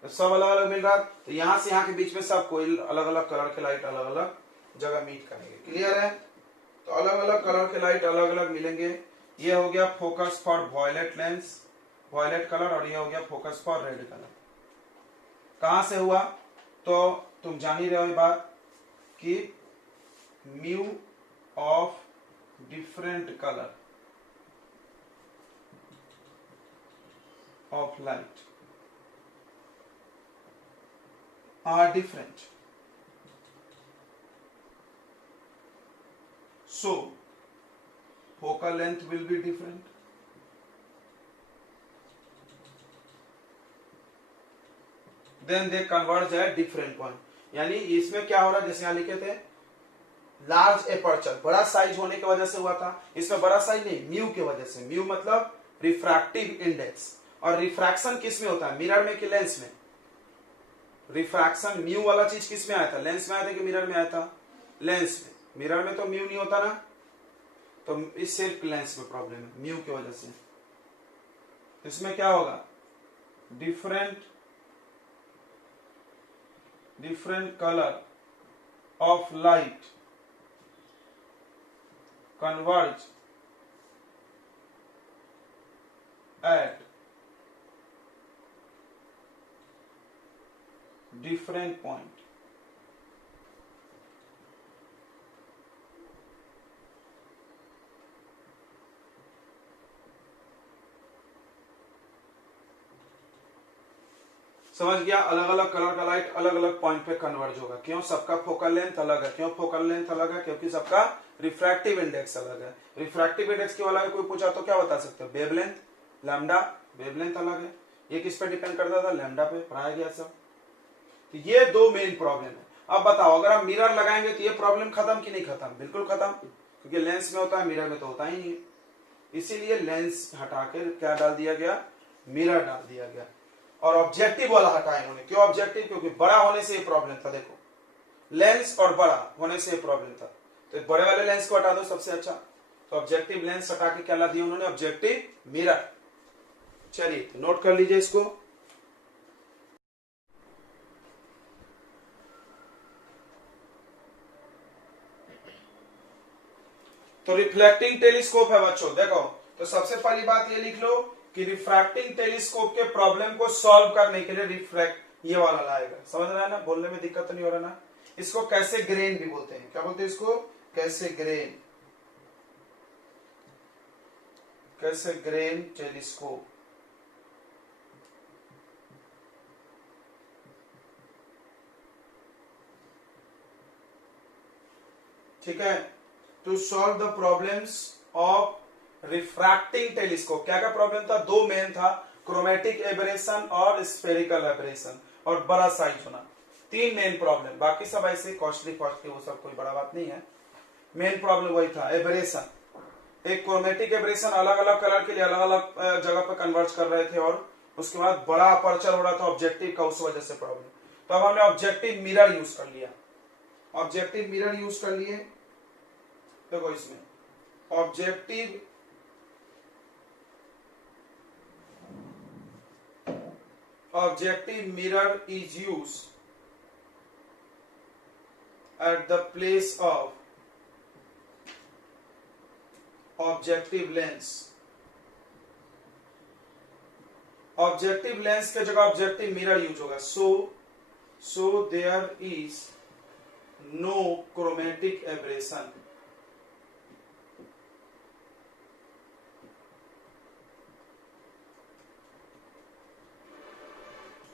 तो सब अलग अलग मिल रहा, तो यहां से यहां के बीच में सब कोई अलग अलग कलर के लाइट अलग अलग जगह मीट करेंगे, क्लियर है। तो अलग अलग कलर के लाइट अलग अलग मिलेंगे। ये हो गया focus for violet lens, violet colour, और ये हो गया फोकस फॉर रेड कलर। कहां से हुआ, तो तुम जान ही रहे हो ये बात कि mu of different colour of light are different, so focal length will be different, then they converge at different point। यानी इसमें क्या हो रहा है, जैसे यहां लिखे थे लार्ज एपर्चर, बड़ा साइज होने की वजह से हुआ था, इसमें बड़ा साइज नहीं म्यू की वजह से। म्यू मतलब रिफ्रैक्टिव इंडेक्स, और रिफ्रैक्शन किस में होता है, मिरर में कि लेंस में। रिफ्रैक्शन म्यू वाला चीज किस में आया था, लेंस में आया था कि मिरर में आया था, लेंस में। मिरर में तो म्यू नहीं होता ना, तो इस सिर्फ लेंस में प्रॉब्लम है म्यू की वजह से। इसमें क्या होगा, different colour of light converge eight different point। समझ गया, अलग अलग कलर का लाइट अलग अलग पॉइंट पे कन्वर्ज होगा। क्यों, सबका फोकल लेंथ अलग है। क्यों फोकल लेंथ अलग है, क्योंकि सबका रिफ्रैक्टिव इंडेक्स अलग है। रिफ्रैक्टिव इंडेक्स के वाला कोई पूछा तो क्या बता सकते हो, वेवलेंथ, लैम्डा, वेवलेंथ अलग है। ये किस पे डिपेंड करता था, लैम्डा पे, पढ़ाया गया सब। तो ये 2 मेन प्रॉब्लम है। अब बताओ, अगर आप मिरर लगाएंगे तो ये प्रॉब्लम खत्म कि नहीं खत्म, बिल्कुल खत्म, क्योंकि लेंस में होता है मिरर में तो होता ही नहीं है। इसीलिए लेंस हटा के क्या डाल दिया गया, मिरर डाल दिया गया, और ऑब्जेक्टिव वाला हटाए इन्होंने। क्यों ऑब्जेक्टिव, क्योंकि बड़ा होने से ये प्रॉब्लम था। देखो लेंस और बड़ा होने से ये प्रॉब्लम था, तो बड़े वाले लेंस को हटा दो सबसे अच्छा। तो ऑब्जेक्टिव लेंस हटा के क्या ला दिया उन्होंने, ऑब्जेक्टिव मिरर। चलिए तो नोट कर लीजिए इसको। तो रिफ्लेक्टिंग टेलीस्कोप है बच्चों। देखो तो सबसे पहली बात ये लिख लो कि रिफ्रैक्टिंग टेलीस्कोप के प्रॉब्लम को सॉल्व करने के लिए रिफ्रैक्ट ये वाला लाएगा। समझ रहा है ना, बोलने में दिक्कत तो नहीं हो रहा ना। इसको कैसे ग्रेन भी बोलते हैं, क्या बोलते हैं इसको, कैसे ग्रेन, कैसे ग्रेन टेलीस्कोप। ठीक है, to solve the problems of refracting telescope. क्या क्या प्रॉब्लम था, दो मेन था, क्रोमेटिक एबरेशन और स्फेरिकल एबरेशन और बड़ा साइज होना, तीन मेन प्रॉब्लम। बाकी सब ऐसे कॉस्टली वो सब कोई बड़ा बात नहीं है। मेन प्रॉब्लम वही था, एबरेशन। एक क्रोमेटिक एबरेशन अलग अलग कलर के लिए अलग अलग जगह पर कन्वर्ट कर रहे थे, और उसके बाद बड़ा अपर्चर हो रहा था ऑब्जेक्टिव का, उस वजह से प्रॉब्लम। तो अब हमने ऑब्जेक्टिव मिरर यूज कर लिया, ऑब्जेक्टिव मिरर यूज कर लिए। देखो इसमें objective mirror is used at the place of objective lens. Objective lens के जगह ऑब्जेक्टिव मिरर यूज होगा। So there is no chromatic aberration.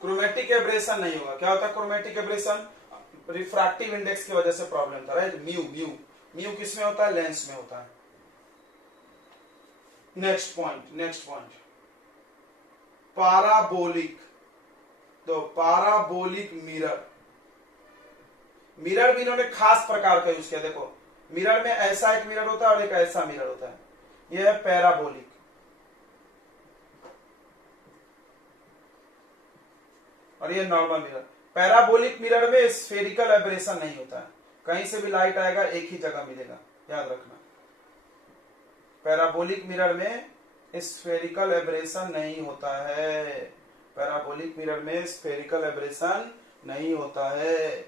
Chromatic aberration नहीं होगा। क्या होता है क्रोमेटिक एब्रेशन, रिफ्रैक्टिव इंडेक्स की वजह से प्रॉब्लम था, राइट। म्यू किस में होता है, लेंस में होता है। Next point parabolic. तो पाराबोलिक मिरर भी इन्होंने खास प्रकार का यूज किया। देखो मिरर में ऐसा एक मिरर होता है और एक ऐसा मिरर होता है, यह है पैराबोलिक। और ये नॉर्मल मिरर। पैराबोलिक मिरर में स्फेरिकल एब्रेशन नहीं होता है, कहीं से भी लाइट आएगा एक ही जगह मिलेगा, याद रखना। पैराबोलिक मिरर में स्फेरिकल एब्रेशन नहीं होता है, पैराबोलिक मिरर में स्फेरिकल एब्रेशन नहीं होता है,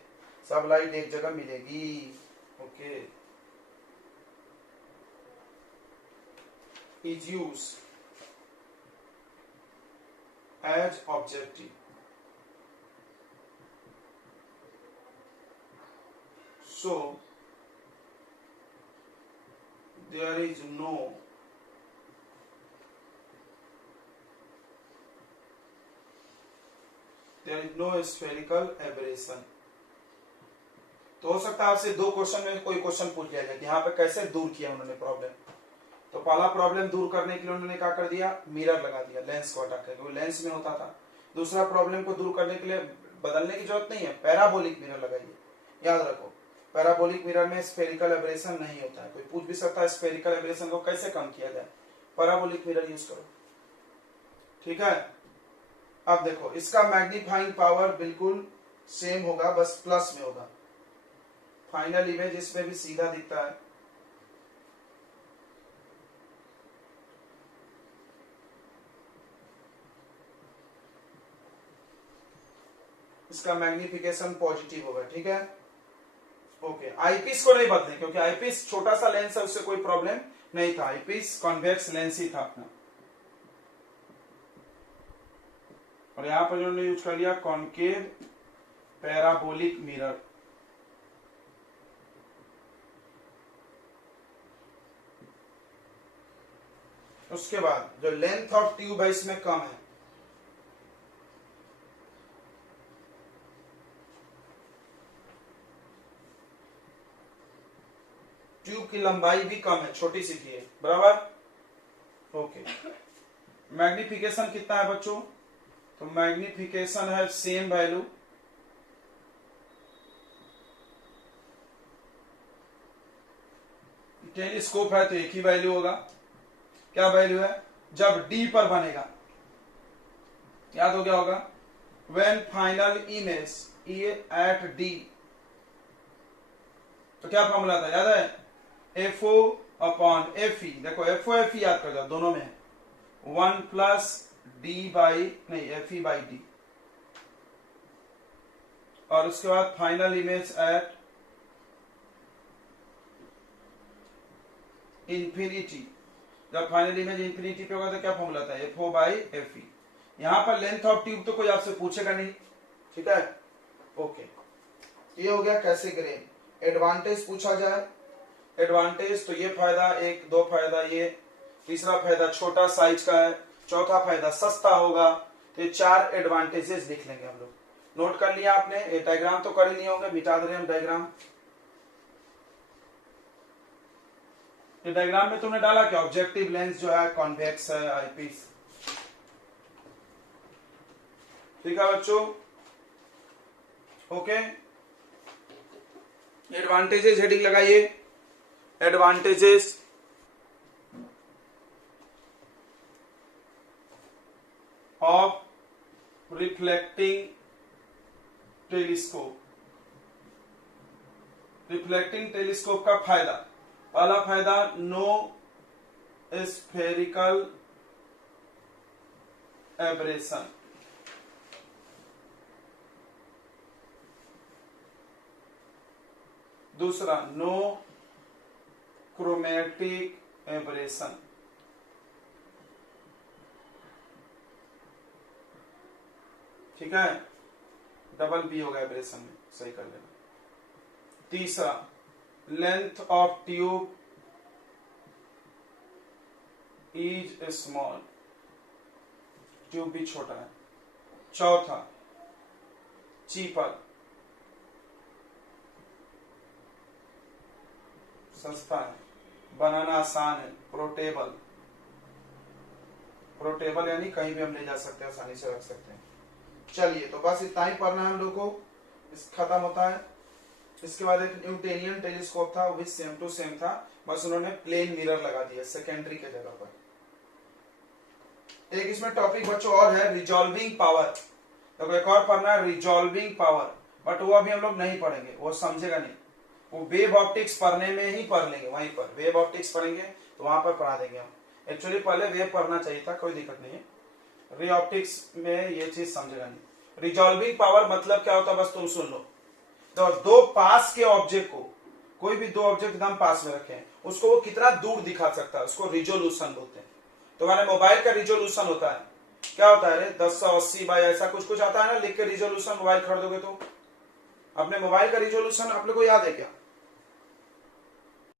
सब लाइट एक जगह मिलेगी। Okay, is use as objective. So there is no spherical aberration। तो हो सकता है आपसे दो क्वेश्चन में कोई क्वेश्चन पूछ लिया जाए कि यहाँ पे कैसे दूर किया उन्होंने प्रॉब्लम। तो पहला प्रॉब्लम दूर करने के लिए उन्होंने क्या कर दिया, मिरर लगा दिया, लेंस को हटा कर, क्योंकि लेंस में होता था। दूसरा प्रॉब्लम को दूर करने के लिए बदलने की जरूरत नहीं है, पैराबोलिक मिरर लगाइए। याद रखो पैराबोलिक मिरर में स्फेरिकल एब्रेशन नहीं होता है। कोई पूछ भी सकता है स्फेरिकल एब्रेशन को कैसे कम किया जाए, पैराबोलिक मिरर यूज करो। ठीक है, अब देखो इसका मैग्नीफाइंग पावर बिल्कुल सेम होगा, बस प्लस में होगा। फाइनल इमेज इसमें भी सीधा दिखता है। इसका मैग्निफिकेशन पॉजिटिव होगा। ठीक है, ओके। आईपीस को नहीं बदले क्योंकि आईपीस छोटा सा लेंस है, उससे कोई प्रॉब्लम नहीं था। आईपीस कॉन्वेक्स लेंस ही था अपना। और यहां पर उन्होंने यूज कर लिया कॉनकेव पैराबोलिक मिरर। उसके बाद जो लेंथ ऑफ ट्यूब है इसमें कम है, ट्यूब की लंबाई भी कम है, छोटी सी थी है, बराबर। ओके, मैग्निफिकेशन कितना है बच्चों, तो मैग्निफिकेशन है सेम वैल्यू, टेलीस्कोप है तो एक ही वैल्यू होगा। क्या वैल्यू है, जब डी पर बनेगा, याद हो गया होगा, when final image eight D. तो क्या फॉर्मूला था, याद है, एफओ अपॉन एफ ई। देखो एफओ एफ ई याद कर जाओ, दोनों में है 1 प्लस डी बाई नहीं एफ ई बाई डी। और उसके बाद फाइनल इमेज एट इंफिनिटी। जब फाइनल इमेज इंफिनिटी पे होगा तो क्या फॉर्मूला था, F O by F E. यहाँ पर लेंथ ऑफ ट्यूब तो कोई आपसे पूछेगा नहीं, ठीक है। ओके, ये हो गया कैसे करें। एडवांटेज पूछा जाए, एडवांटेज तो ये फायदा, एक दो फायदा ये, तीसरा फायदा छोटा साइज का है, चौथा फायदा सस्ता होगा। तो ये 4 एडवांटेजेस लिख लेंगे हम लोग। नोट कर लिया आपने, ये डायग्राम तो कर ही नहीं होंगे, मिटा दे रहे हम डायग्राम। ये डायग्राम में तुमने डाला क्या, ऑब्जेक्टिव लेंस जो है कॉन्वेक्स है, आईपीस, ठीक है बच्चों। ओके, एडवांटेजेस हेडिंग लगाइए, advantages of reflecting telescope. Reflecting telescope का फायदा, पहला फायदा नो स्फेरिकल एब्रेशन, दूसरा नो क्रोमेटिक एब्रेशन, ठीक है, डबल बी होगा एब्रेशन में, सही कर लेना। तीसरा length of tube is small, tube भी छोटा है। चौथा चीपर, सस्ता है, बनाना आसान है, पोर्टेबल, पोर्टेबल यानी कहीं भी हम ले जा सकते हैं, आसानी से रख सकते हैं। चलिए, तो बस इतना ही पढ़ना है हम लोग को, इस खत्म होता है। इसके बाद एक न्यूटेनियन टेलीस्कोप था, वो भी सेम टू सेम था, बस उन्होंने प्लेन मिरर लगा दिया सेकेंडरी के जगह पर। एक इसमें टॉपिक बच्चों और है, रिजॉल्विंग पावर। तो एक और पढ़ना है रिजॉल्विंग पावर, बट वो अभी हम लोग नहीं पढ़ेंगे, वो समझेगा नहीं, वो वेव ऑप्टिक्स पढ़ने में ही पढ़ लेंगे, वहीं पर वेव ऑप्टिक्स पढ़ेंगे तो वहां पर पढ़ा देंगे हम। एक्चुअली पहले वेव पढ़ना चाहिए था, कोई दिक्कत नहीं है, रे ऑप्टिक्स में ये चीज समझेगा नहीं। रिजॉल्विंग पावर मतलब क्या होता है, बस तुम सुन लो। तो दो पास के ऑब्जेक्ट को, कोई भी दो ऑब्जेक्ट एकदम पास में रखे हैं, उसको वो कितना दूर दिखा सकता है, उसको रिजोल्यूशन बोलते हैं। तो हमारे मोबाइल का रिजोल्यूशन होता है, क्या होता है रे, 1080 बाई ऐसा कुछ कुछ आता है ना, लिख के रिजोल्यूशन मोबाइल खरीदोगे तो। अपने मोबाइल का रिजोल्यूशन आप लोग को याद है क्या?